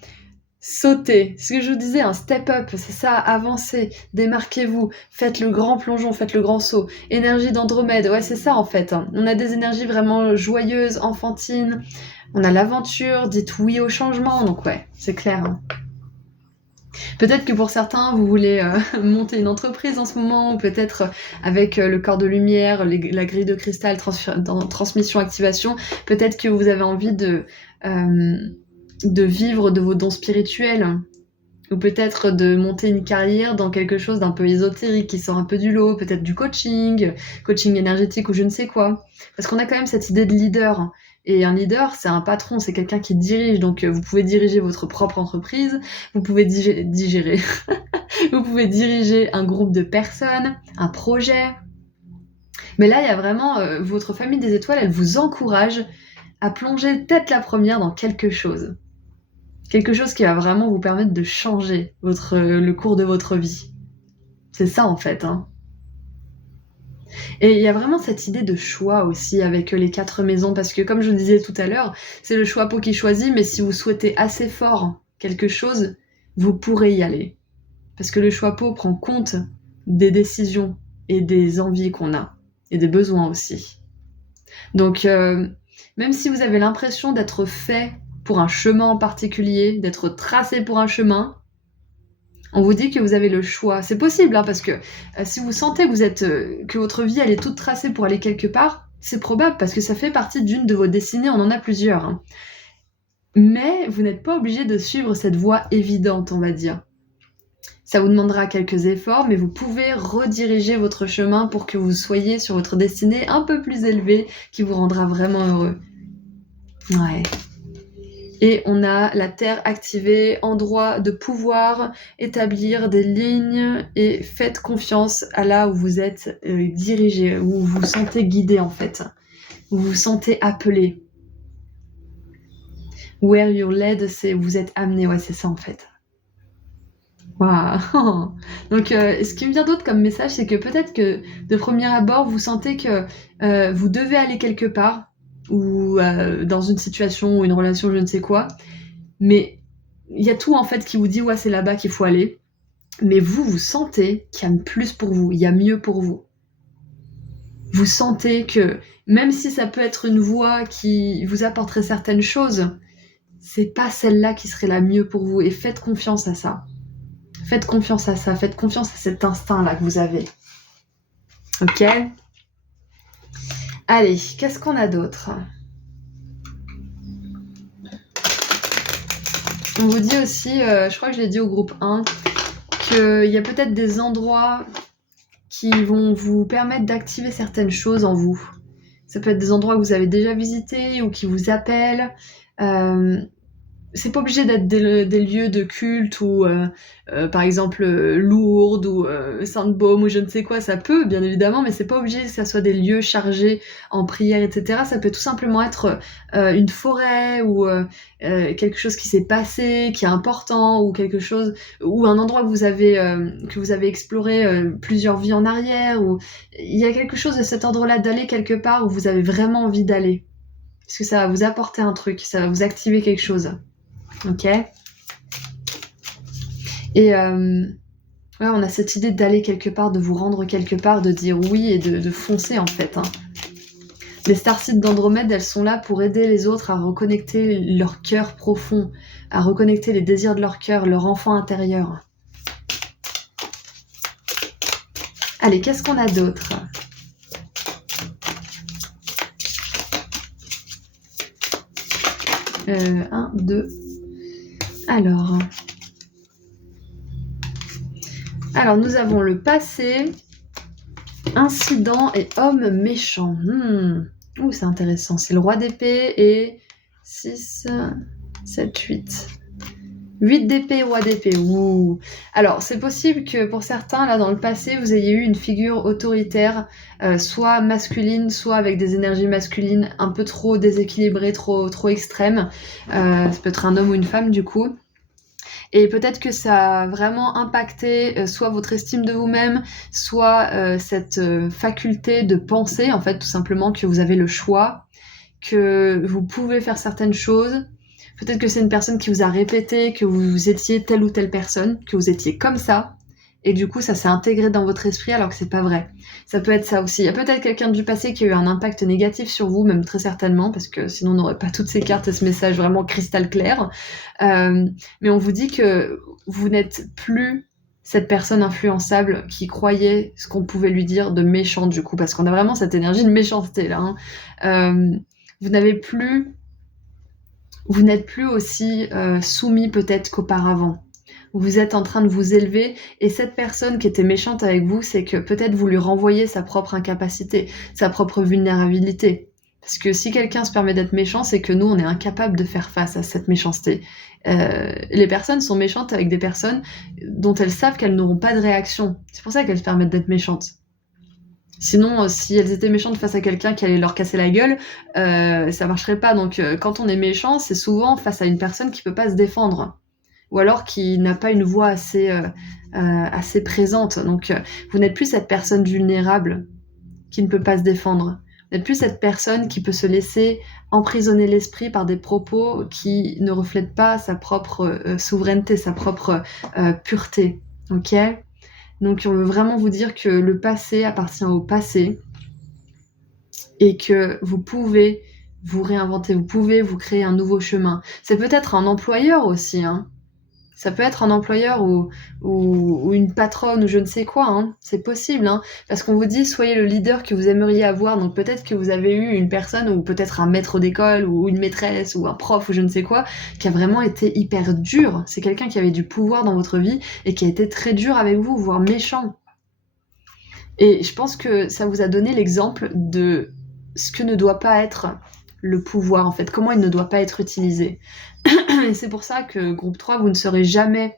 Sautez, ce que je vous disais, un step up, c'est ça, avancez, démarquez-vous, faites le grand plongeon, faites le grand saut. Énergie d'Andromède, ouais, c'est ça en fait. Hein. On a des énergies vraiment joyeuses, enfantines, on a l'aventure, dites oui au changement, donc ouais, c'est clair. Hein. Peut-être que pour certains, vous voulez monter une entreprise en ce moment, ou peut-être avec le corps de lumière, la grille de cristal, transmission, activation, peut-être que vous avez envie de vivre de vos dons spirituels, ou peut-être de monter une carrière dans quelque chose d'un peu ésotérique qui sort un peu du lot, peut-être du coaching énergétique ou je ne sais quoi. Parce qu'on a quand même cette idée de leader. Et un leader, c'est un patron, c'est quelqu'un qui dirige. Donc vous pouvez diriger votre propre entreprise, vous pouvez digérer, vous pouvez diriger un groupe de personnes, un projet. Mais là, il y a vraiment votre famille des étoiles, elle vous encourage à plonger tête la première dans quelque chose. Quelque chose qui va vraiment vous permettre de changer le cours de votre vie. C'est ça en fait. Hein. Et il y a vraiment cette idée de choix aussi avec les 4 maisons, parce que comme je vous disais tout à l'heure, c'est le choix peau qui choisit, mais si vous souhaitez assez fort quelque chose, vous pourrez y aller. Parce que le choix peau prend compte des décisions et des envies qu'on a, et des besoins aussi. Donc, même si vous avez l'impression d'être fait pour un chemin en particulier, d'être tracé pour un chemin, on vous dit que vous avez le choix. C'est possible, hein, parce que si vous sentez que votre vie elle est toute tracée pour aller quelque part, c'est probable, parce que ça fait partie d'une de vos destinées, on en a plusieurs. Hein. Mais vous n'êtes pas obligé de suivre cette voie évidente, on va dire. Ça vous demandera quelques efforts, mais vous pouvez rediriger votre chemin pour que vous soyez sur votre destinée un peu plus élevée, qui vous rendra vraiment heureux. Ouais. Et on a la Terre activée, endroit de pouvoir, établir des lignes et faites confiance à là où vous êtes dirigé, où vous vous sentez guidé en fait, où vous vous sentez appelé. Where you're led, c'est vous êtes amené, ouais c'est ça en fait. Waouh. Donc ce qui me vient d'autre comme message, c'est que peut-être que de premier abord, vous sentez que vous devez aller quelque part, ou dans une situation ou une relation, je ne sais quoi. Mais il y a tout en fait qui vous dit ouais c'est là-bas qu'il faut aller. Mais vous sentez qu'il y a plus pour vous, il y a mieux pour vous. Vous sentez que même si ça peut être une voie qui vous apporterait certaines choses, c'est pas celle-là qui serait la mieux pour vous. Et faites confiance à ça. Faites confiance à ça. Faites confiance à cet instinct-là que vous avez. Ok ? Allez, qu'est-ce qu'on a d'autre ? On vous dit aussi, je crois que je l'ai dit au groupe 1, qu'il y a peut-être des endroits qui vont vous permettre d'activer certaines choses en vous. Ça peut être des endroits que vous avez déjà visités ou qui vous appellent. C'est pas obligé d'être des lieux de culte ou par exemple Lourdes ou Sainte-Baume ou je ne sais quoi, ça peut bien évidemment, mais c'est pas obligé que ça soit des lieux chargés en prière, etc. Ça peut tout simplement être une forêt ou quelque chose qui s'est passé, qui est important, ou quelque chose, ou un endroit que vous avez exploré plusieurs vies en arrière, ou il y a quelque chose de cet ordre-là d'aller quelque part où vous avez vraiment envie d'aller. Parce que ça va vous apporter un truc, ça va vous activer quelque chose. Ok ? Et ouais, on a cette idée d'aller quelque part, de vous rendre quelque part, de dire oui et de foncer en fait. Hein. Les starseeds d'Andromède, elles sont là pour aider les autres à reconnecter leur cœur profond, à reconnecter les désirs de leur cœur, leur enfant intérieur. Allez, qu'est-ce qu'on a d'autre ? Un, deux... Alors, nous avons le passé, incident et homme méchant. Ouh, c'est intéressant. C'est le roi d'épée et 6, 7, 8. 8 d'épée, roi d'épée. Ouh. Alors, c'est possible que pour certains, là, dans le passé, vous ayez eu une figure autoritaire, soit masculine, soit avec des énergies masculines un peu trop déséquilibrées, trop extrêmes. Ça peut être un homme ou une femme, du coup. Et peut-être que ça a vraiment impacté soit votre estime de vous-même, soit cette faculté de penser, en fait, tout simplement, que vous avez le choix, que vous pouvez faire certaines choses. Peut-être que c'est une personne qui vous a répété que vous étiez telle ou telle personne, que vous étiez comme ça, et du coup ça s'est intégré dans votre esprit alors que c'est pas vrai. Ça peut être ça aussi. Il y a peut-être quelqu'un du passé qui a eu un impact négatif sur vous, même très certainement, parce que sinon on n'aurait pas toutes ces cartes et ce message vraiment cristal clair. Mais on vous dit que vous n'êtes plus cette personne influençable qui croyait ce qu'on pouvait lui dire de méchant du coup, parce qu'on a vraiment cette énergie de méchanceté là. Vous n'êtes plus aussi soumis peut-être qu'auparavant. Vous êtes en train de vous élever et cette personne qui était méchante avec vous, c'est que peut-être vous lui renvoyez sa propre incapacité, sa propre vulnérabilité. Parce que si quelqu'un se permet d'être méchant, c'est que nous, on est incapable de faire face à cette méchanceté. Les personnes sont méchantes avec des personnes dont elles savent qu'elles n'auront pas de réaction. C'est pour ça qu'elles se permettent d'être méchantes. Sinon, si elles étaient méchantes face à quelqu'un qui allait leur casser la gueule, ça marcherait pas. Donc, quand on est méchant, c'est souvent face à une personne qui peut pas se défendre. Ou alors qui n'a pas une voix assez présente. Donc, vous n'êtes plus cette personne vulnérable qui ne peut pas se défendre. Vous n'êtes plus cette personne qui peut se laisser emprisonner l'esprit par des propos qui ne reflètent pas sa propre souveraineté, sa propre pureté. Ok ? Donc, on veut vraiment vous dire que le passé appartient au passé et que vous pouvez vous réinventer, vous pouvez vous créer un nouveau chemin. C'est peut-être un employeur aussi, hein. Ça peut être un employeur ou une patronne ou je ne sais quoi, hein. C'est possible, hein. Parce qu'on vous dit, soyez le leader que vous aimeriez avoir. Donc peut-être que vous avez eu une personne ou peut-être un maître d'école ou une maîtresse ou un prof ou je ne sais quoi qui a vraiment été hyper dur. C'est quelqu'un qui avait du pouvoir dans votre vie et qui a été très dur avec vous, voire méchant. Et je pense que ça vous a donné l'exemple de ce que ne doit pas être le pouvoir, en fait, comment il ne doit pas être utilisé. Et c'est pour ça que groupe 3, vous ne serez jamais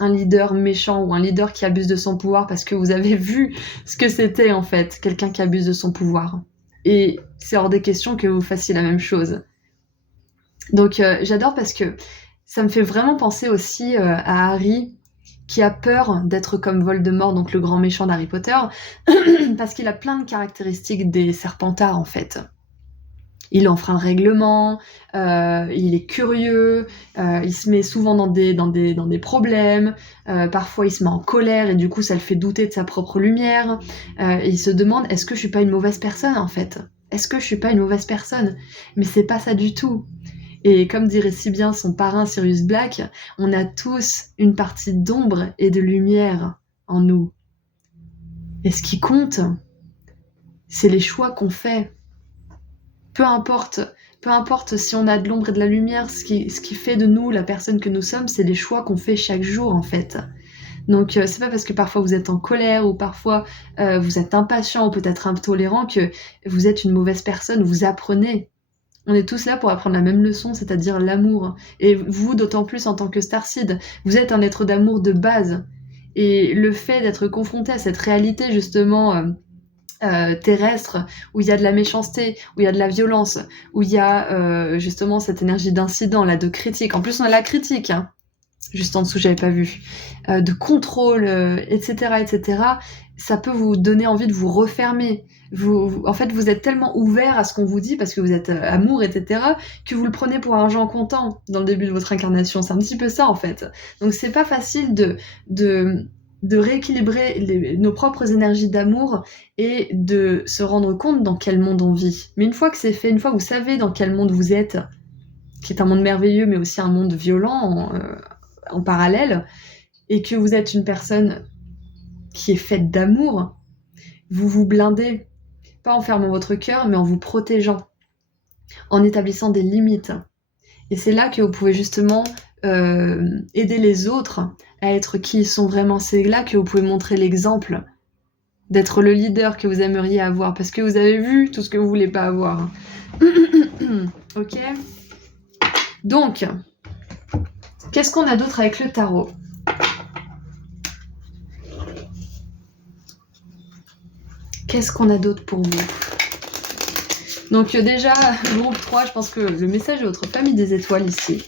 un leader méchant ou un leader qui abuse de son pouvoir parce que vous avez vu ce que c'était, en fait, quelqu'un qui abuse de son pouvoir. Et c'est hors des questions que vous fassiez la même chose. Donc j'adore parce que ça me fait vraiment penser aussi à Harry qui a peur d'être comme Voldemort, donc le grand méchant d'Harry Potter, parce qu'il a plein de caractéristiques des Serpentards, en fait. Il enfreint le règlement, il est curieux, il se met souvent dans des problèmes, parfois il se met en colère et du coup ça le fait douter de sa propre lumière, et il se demande est-ce que je suis pas une mauvaise personne en fait? Est-ce que je suis pas une mauvaise personne? Mais c'est pas ça du tout. Et comme dirait si bien son parrain Sirius Black, on a tous une partie d'ombre et de lumière en nous. Et ce qui compte, c'est les choix qu'on fait. Peu importe si on a de l'ombre et de la lumière, ce qui fait de nous la personne que nous sommes, c'est les choix qu'on fait chaque jour en fait. Donc c'est pas parce que parfois vous êtes en colère ou parfois vous êtes impatient ou peut-être intolérant que vous êtes une mauvaise personne, vous apprenez. On est tous là pour apprendre la même leçon, c'est-à-dire l'amour. Et vous, d'autant plus en tant que Starseed, vous êtes un être d'amour de base. Et le fait d'être confronté à cette réalité justement terrestre, où il y a de la méchanceté, où il y a de la violence, où il y a justement cette énergie d'incident, là, de critique. En plus, on a la critique, hein. Juste en dessous, j'avais pas vu. De contrôle, etc., etc. Ça peut vous donner envie de vous refermer. En fait, vous êtes tellement ouvert à ce qu'on vous dit parce que vous êtes amour, etc., que vous le prenez pour argent comptant dans le début de votre incarnation. C'est un petit peu ça, en fait. Donc, c'est pas facile de rééquilibrer nos propres énergies d'amour et de se rendre compte dans quel monde on vit. Mais une fois que c'est fait, une fois que vous savez dans quel monde vous êtes, qui est un monde merveilleux, mais aussi un monde violent en parallèle, et que vous êtes une personne qui est faite d'amour, vous vous blindez, pas en fermant votre cœur, mais en vous protégeant, en établissant des limites. Et c'est là que vous pouvez justement aider les autres à être qui ils sont vraiment. C'est là que vous pouvez montrer l'exemple, d'être le leader que vous aimeriez avoir, parce que vous avez vu tout ce que vous voulez pas avoir. Ok? Donc, qu'est-ce qu'on a d'autre avec le tarot? Qu'est-ce qu'on a d'autre pour vous? Donc déjà, groupe 3, je pense que le message de votre famille des étoiles ici,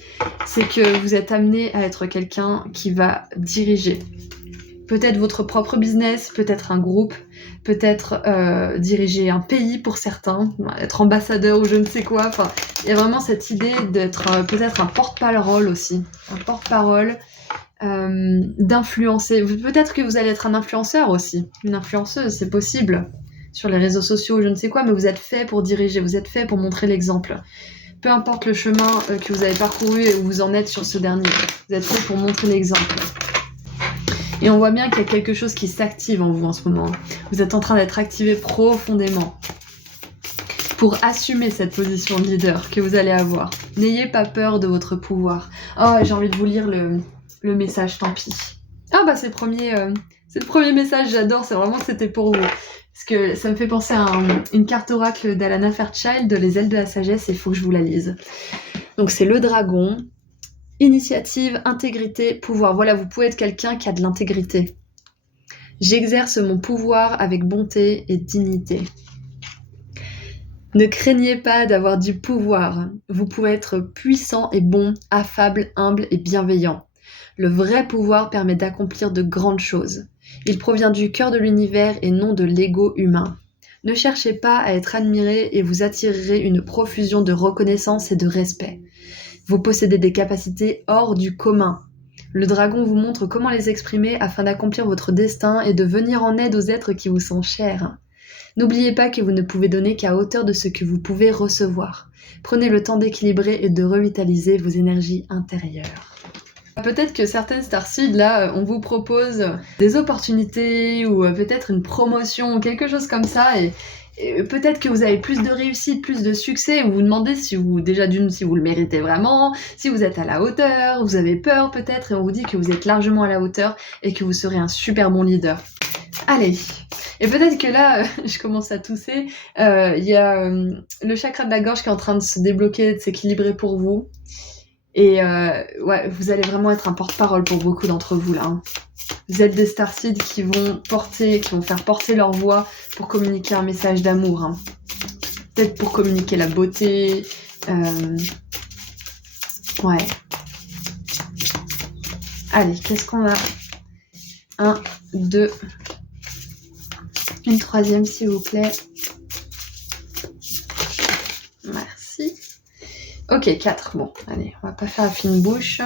c'est que vous êtes amené à être quelqu'un qui va diriger. Peut-être votre propre business, peut-être un groupe, peut-être diriger un pays pour certains, être ambassadeur ou je ne sais quoi. Enfin, il y a vraiment cette idée d'être peut-être un porte-parole aussi. Un porte-parole, d'influencer. Peut-être que vous allez être un influenceur aussi. Une influenceuse, c'est possible. Sur les réseaux sociaux, je ne sais quoi, mais vous êtes fait pour diriger, vous êtes fait pour montrer l'exemple. Peu importe le chemin que vous avez parcouru et où vous en êtes sur ce dernier, vous êtes fait pour montrer l'exemple. Et on voit bien qu'il y a quelque chose qui s'active en vous en ce moment. Vous êtes en train d'être activé profondément pour assumer cette position de leader que vous allez avoir. N'ayez pas peur de votre pouvoir. Oh, j'ai envie de vous lire le message, tant pis. Ah bah c'est le premier message, j'adore, c'est vraiment que c'était pour vous. Parce que ça me fait penser à une carte oracle d'Alana Fairchild, de Les ailes de la sagesse, et il faut que je vous la lise. Donc c'est le dragon, initiative, intégrité, pouvoir. Voilà, vous pouvez être quelqu'un qui a de l'intégrité. J'exerce mon pouvoir avec bonté et dignité. Ne craignez pas d'avoir du pouvoir. Vous pouvez être puissant et bon, affable, humble et bienveillant. Le vrai pouvoir permet d'accomplir de grandes choses. Il provient du cœur de l'univers et non de l'ego humain. Ne cherchez pas à être admiré et vous attirerez une profusion de reconnaissance et de respect. Vous possédez des capacités hors du commun. Le dragon vous montre comment les exprimer afin d'accomplir votre destin et de venir en aide aux êtres qui vous sont chers. N'oubliez pas que vous ne pouvez donner qu'à hauteur de ce que vous pouvez recevoir. Prenez le temps d'équilibrer et de revitaliser vos énergies intérieures. Peut-être que certaines Starseed, là, on vous propose des opportunités ou peut-être une promotion ou quelque chose comme ça et peut-être que vous avez plus de réussite, plus de succès, et vous vous demandez si vous le méritez vraiment, si vous êtes à la hauteur, vous avez peur peut-être et on vous dit que vous êtes largement à la hauteur et que vous serez un super bon leader. Allez. Et peut-être que là, je commence à tousser, il y a le chakra de la gorge qui est en train de se débloquer, de s'équilibrer pour vous. Et ouais, vous allez vraiment être un porte-parole pour beaucoup d'entre vous là. Hein. Vous êtes des Starseed qui vont faire porter leur voix pour communiquer un message d'amour. Hein. Peut-être pour communiquer la beauté. Ouais. Allez, qu'est-ce qu'on a? 1, 2. Une troisième, s'il vous plaît. Merci. Ok, 4. Bon, allez, on va pas faire la fine bouche.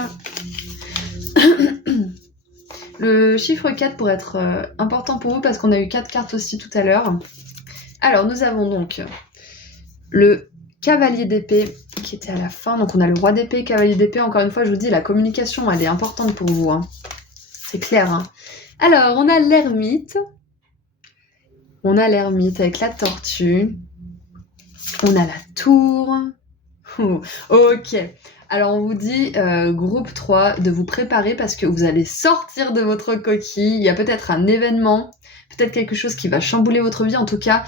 Le chiffre 4 pourrait être important pour vous parce qu'on a eu 4 cartes aussi tout à l'heure. Alors, nous avons donc le cavalier d'épée qui était à la fin. Donc, on a le roi d'épée, cavalier d'épée. Encore une fois, je vous dis, la communication, elle est importante pour vous. Hein. C'est clair. Hein. Alors, on a l'ermite. On a l'ermite avec la tortue. On a la tour. Ok. Alors, on vous dit, groupe 3, de vous préparer parce que vous allez sortir de votre coquille. Il y a peut-être un événement, peut-être quelque chose qui va chambouler votre vie. En tout cas,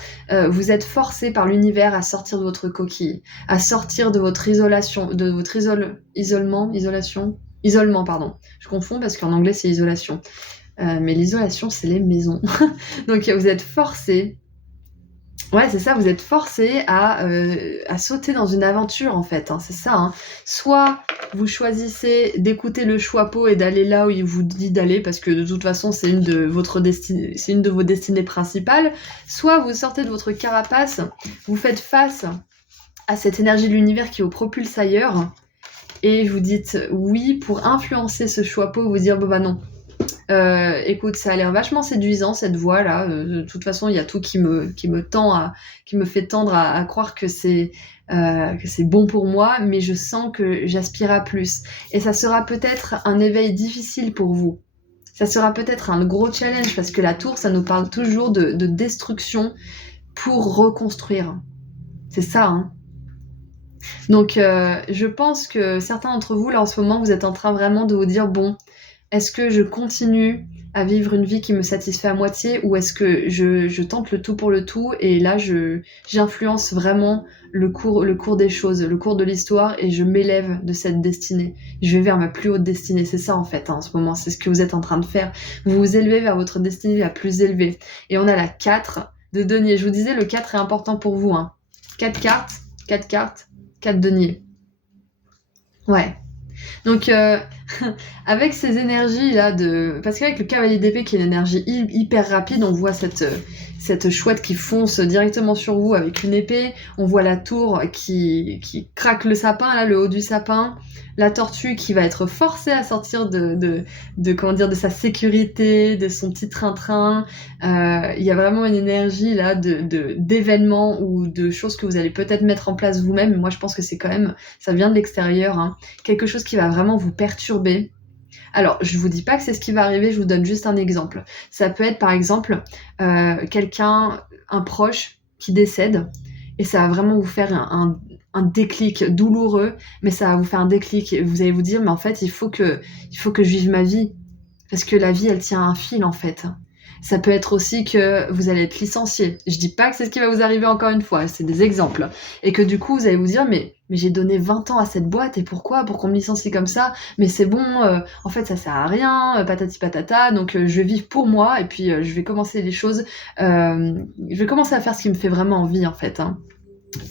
vous êtes forcé par l'univers à sortir de votre coquille, à sortir de votre isolation, de votre isolement, pardon. Je confonds parce qu'en anglais, c'est isolation. Mais l'isolation, c'est les maisons. Donc, vous êtes forcé. Ouais, c'est ça, vous êtes forcé à sauter dans une aventure, en fait, hein, c'est ça. Hein. Soit vous choisissez d'écouter le choixpeau et d'aller là où il vous dit d'aller, parce que de toute façon, c'est une de vos destinées principales. Soit vous sortez de votre carapace, vous faites face à cette énergie de l'univers qui vous propulse ailleurs, et vous dites oui pour influencer ce choixpeau, vous dire bah non. Écoute, ça a l'air vachement séduisant cette voix là. De toute façon, il y a tout qui me fait tendre à croire que c'est bon pour moi, mais je sens que j'aspire à plus. Et ça sera peut-être un éveil difficile pour vous. Ça sera peut-être un gros challenge parce que la tour, ça nous parle toujours de destruction pour reconstruire. C'est ça, hein. Donc, je pense que certains d'entre vous là en ce moment, vous êtes en train vraiment de vous dire bon. Est-ce que je continue à vivre une vie qui me satisfait à moitié ou est-ce que je tente le tout pour le tout et là j'influence vraiment le cours des choses, le cours de l'histoire et je m'élève de cette destinée. Je vais vers ma plus haute destinée, c'est ça en fait hein, en ce moment, c'est ce que vous êtes en train de faire. Vous vous élevez vers votre destinée la plus élevée. Et on a la 4 de denier. Je vous disais, le 4 est important pour vous. Hein. 4 cartes, 4 deniers. Ouais. Donc, avec ces énergies-là parce qu'avec le cavalier d'épée qui est une énergie hyper rapide, on voit cette chouette qui fonce directement sur vous avec une épée, on voit la tour qui craque le sapin, là, le haut du sapin, la tortue qui va être forcée à sortir de sa sécurité, de son petit train-train. Il y a vraiment une énergie là d'événements ou de choses que vous allez peut-être mettre en place vous-même. Mais moi, je pense que c'est quand même, ça vient de l'extérieur, hein, quelque chose qui va vraiment vous perturber. Alors, je vous dis pas que c'est ce qui va arriver, je vous donne juste un exemple. Ça peut être par exemple un proche qui décède et ça va vraiment vous faire un déclic douloureux, mais ça va vous faire un déclic et vous allez vous dire mais en fait il faut que je vive ma vie parce que la vie elle tient à un fil en fait. Ça peut être aussi que vous allez être licencié. Je dis pas que c'est ce qui va vous arriver encore une fois, c'est des exemples. Et que du coup, vous allez vous dire, mais j'ai donné 20 ans à cette boîte, et pourquoi? Pour qu'on me licencie comme ça? Mais c'est bon, en fait, ça sert à rien, patati patata, donc je vais vivre pour moi, et puis je vais commencer les choses, je vais commencer à faire ce qui me fait vraiment envie, en fait. Hein.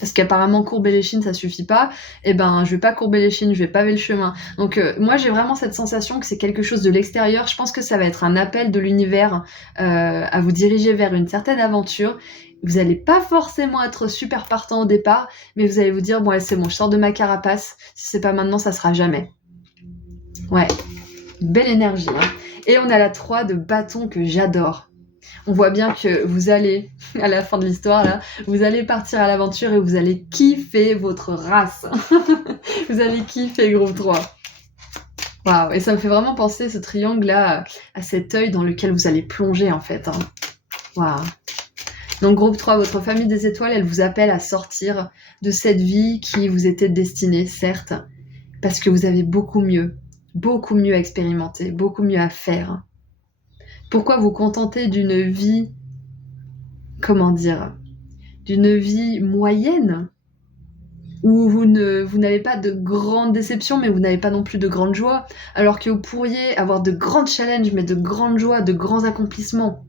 Parce qu'apparemment courber les chines ça suffit pas, et ben je vais pas courber les chines, je vais paver le chemin. Donc moi j'ai vraiment cette sensation que c'est quelque chose de l'extérieur, je pense que ça va être un appel de l'univers à vous diriger vers une certaine aventure. Vous allez pas forcément être super partant au départ, mais vous allez vous dire bon allez, c'est bon, je sors de ma carapace, si c'est pas maintenant ça sera jamais. Ouais, belle énergie. Hein. Et on a la 3 de bâton que j'adore. On voit bien que vous allez, à la fin de l'histoire, là, vous allez partir à l'aventure et vous allez kiffer votre race. Vous allez kiffer groupe 3. Waouh, et ça me fait vraiment penser, ce triangle-là, à cet œil dans lequel vous allez plonger, en fait. Hein. Waouh. Donc groupe 3, votre famille des étoiles, elle vous appelle à sortir de cette vie qui vous était destinée, certes, parce que vous avez beaucoup mieux à expérimenter, beaucoup mieux à faire. Pourquoi vous contenter d'une vie, d'une vie moyenne où vous n'avez pas de grandes déceptions, mais vous n'avez pas non plus de grandes joies, alors que vous pourriez avoir de grands challenges, mais de grandes joies, de grands accomplissements.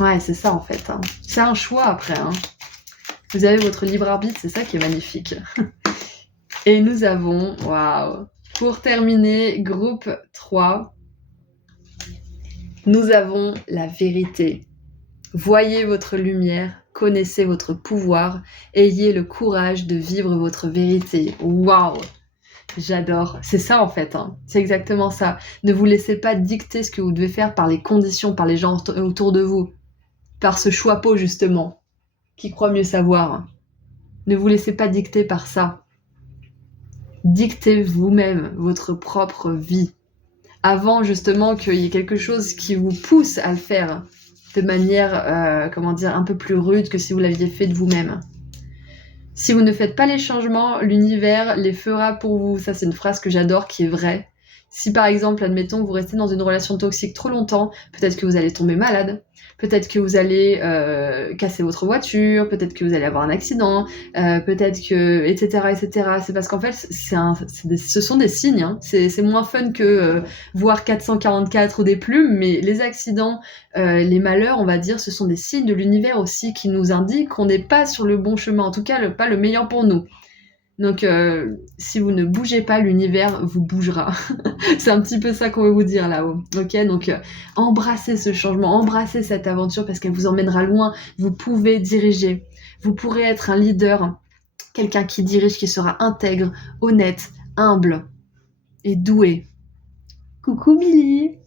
Ouais, c'est ça en fait. Hein. C'est un choix après. Hein. Vous avez votre libre arbitre, c'est ça qui est magnifique. Et nous avons, waouh, pour terminer, groupe 3, nous avons la vérité. Voyez votre lumière, Connaissez votre pouvoir, ayez le courage de vivre votre vérité. Waouh! J'adore. C'est ça en fait, hein. C'est exactement ça. Ne vous laissez pas dicter ce que vous devez faire par les conditions, par les gens autour de vous, par ce choix-peau justement, qui croit mieux savoir. Ne vous laissez pas dicter par ça. Dictez vous-même votre propre vie. Avant justement qu'il y ait quelque chose qui vous pousse à le faire de manière, un peu plus rude que si vous l'aviez fait de vous-même. Si vous ne faites pas les changements, l'univers les fera pour vous. Ça, c'est une phrase que j'adore, qui est vraie. Si par exemple, admettons, vous restez dans une relation toxique trop longtemps, peut-être que vous allez tomber malade, peut-être que vous allez casser votre voiture, peut-être que vous allez avoir un accident, peut-être que, etc., etc. C'est parce qu'en fait, ce sont des signes. Hein. C'est moins fun que voir 444 ou des plumes, mais les accidents, les malheurs, on va dire, ce sont des signes de l'univers aussi qui nous indiquent qu'on n'est pas sur le bon chemin, en tout cas pas le meilleur pour nous. Donc, si vous ne bougez pas, l'univers vous bougera. C'est un petit peu ça qu'on veut vous dire là-haut. Ok, donc embrassez ce changement, embrassez cette aventure parce qu'elle vous emmènera loin. Vous pouvez diriger. Vous pourrez être un leader, quelqu'un qui dirige, qui sera intègre, honnête, humble et doué. Coucou Billy!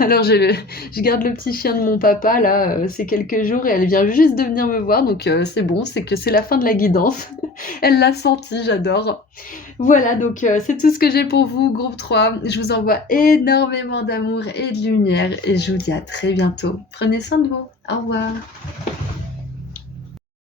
Alors je garde le petit chien de mon papa là, c'est quelques jours et elle vient juste de venir me voir donc c'est bon, c'est que c'est la fin de la guidance. Elle l'a senti, j'adore. Voilà donc c'est tout ce que j'ai pour vous, groupe 3. Je vous envoie énormément d'amour et de lumière et je vous dis à très bientôt. Prenez soin de vous. Au revoir.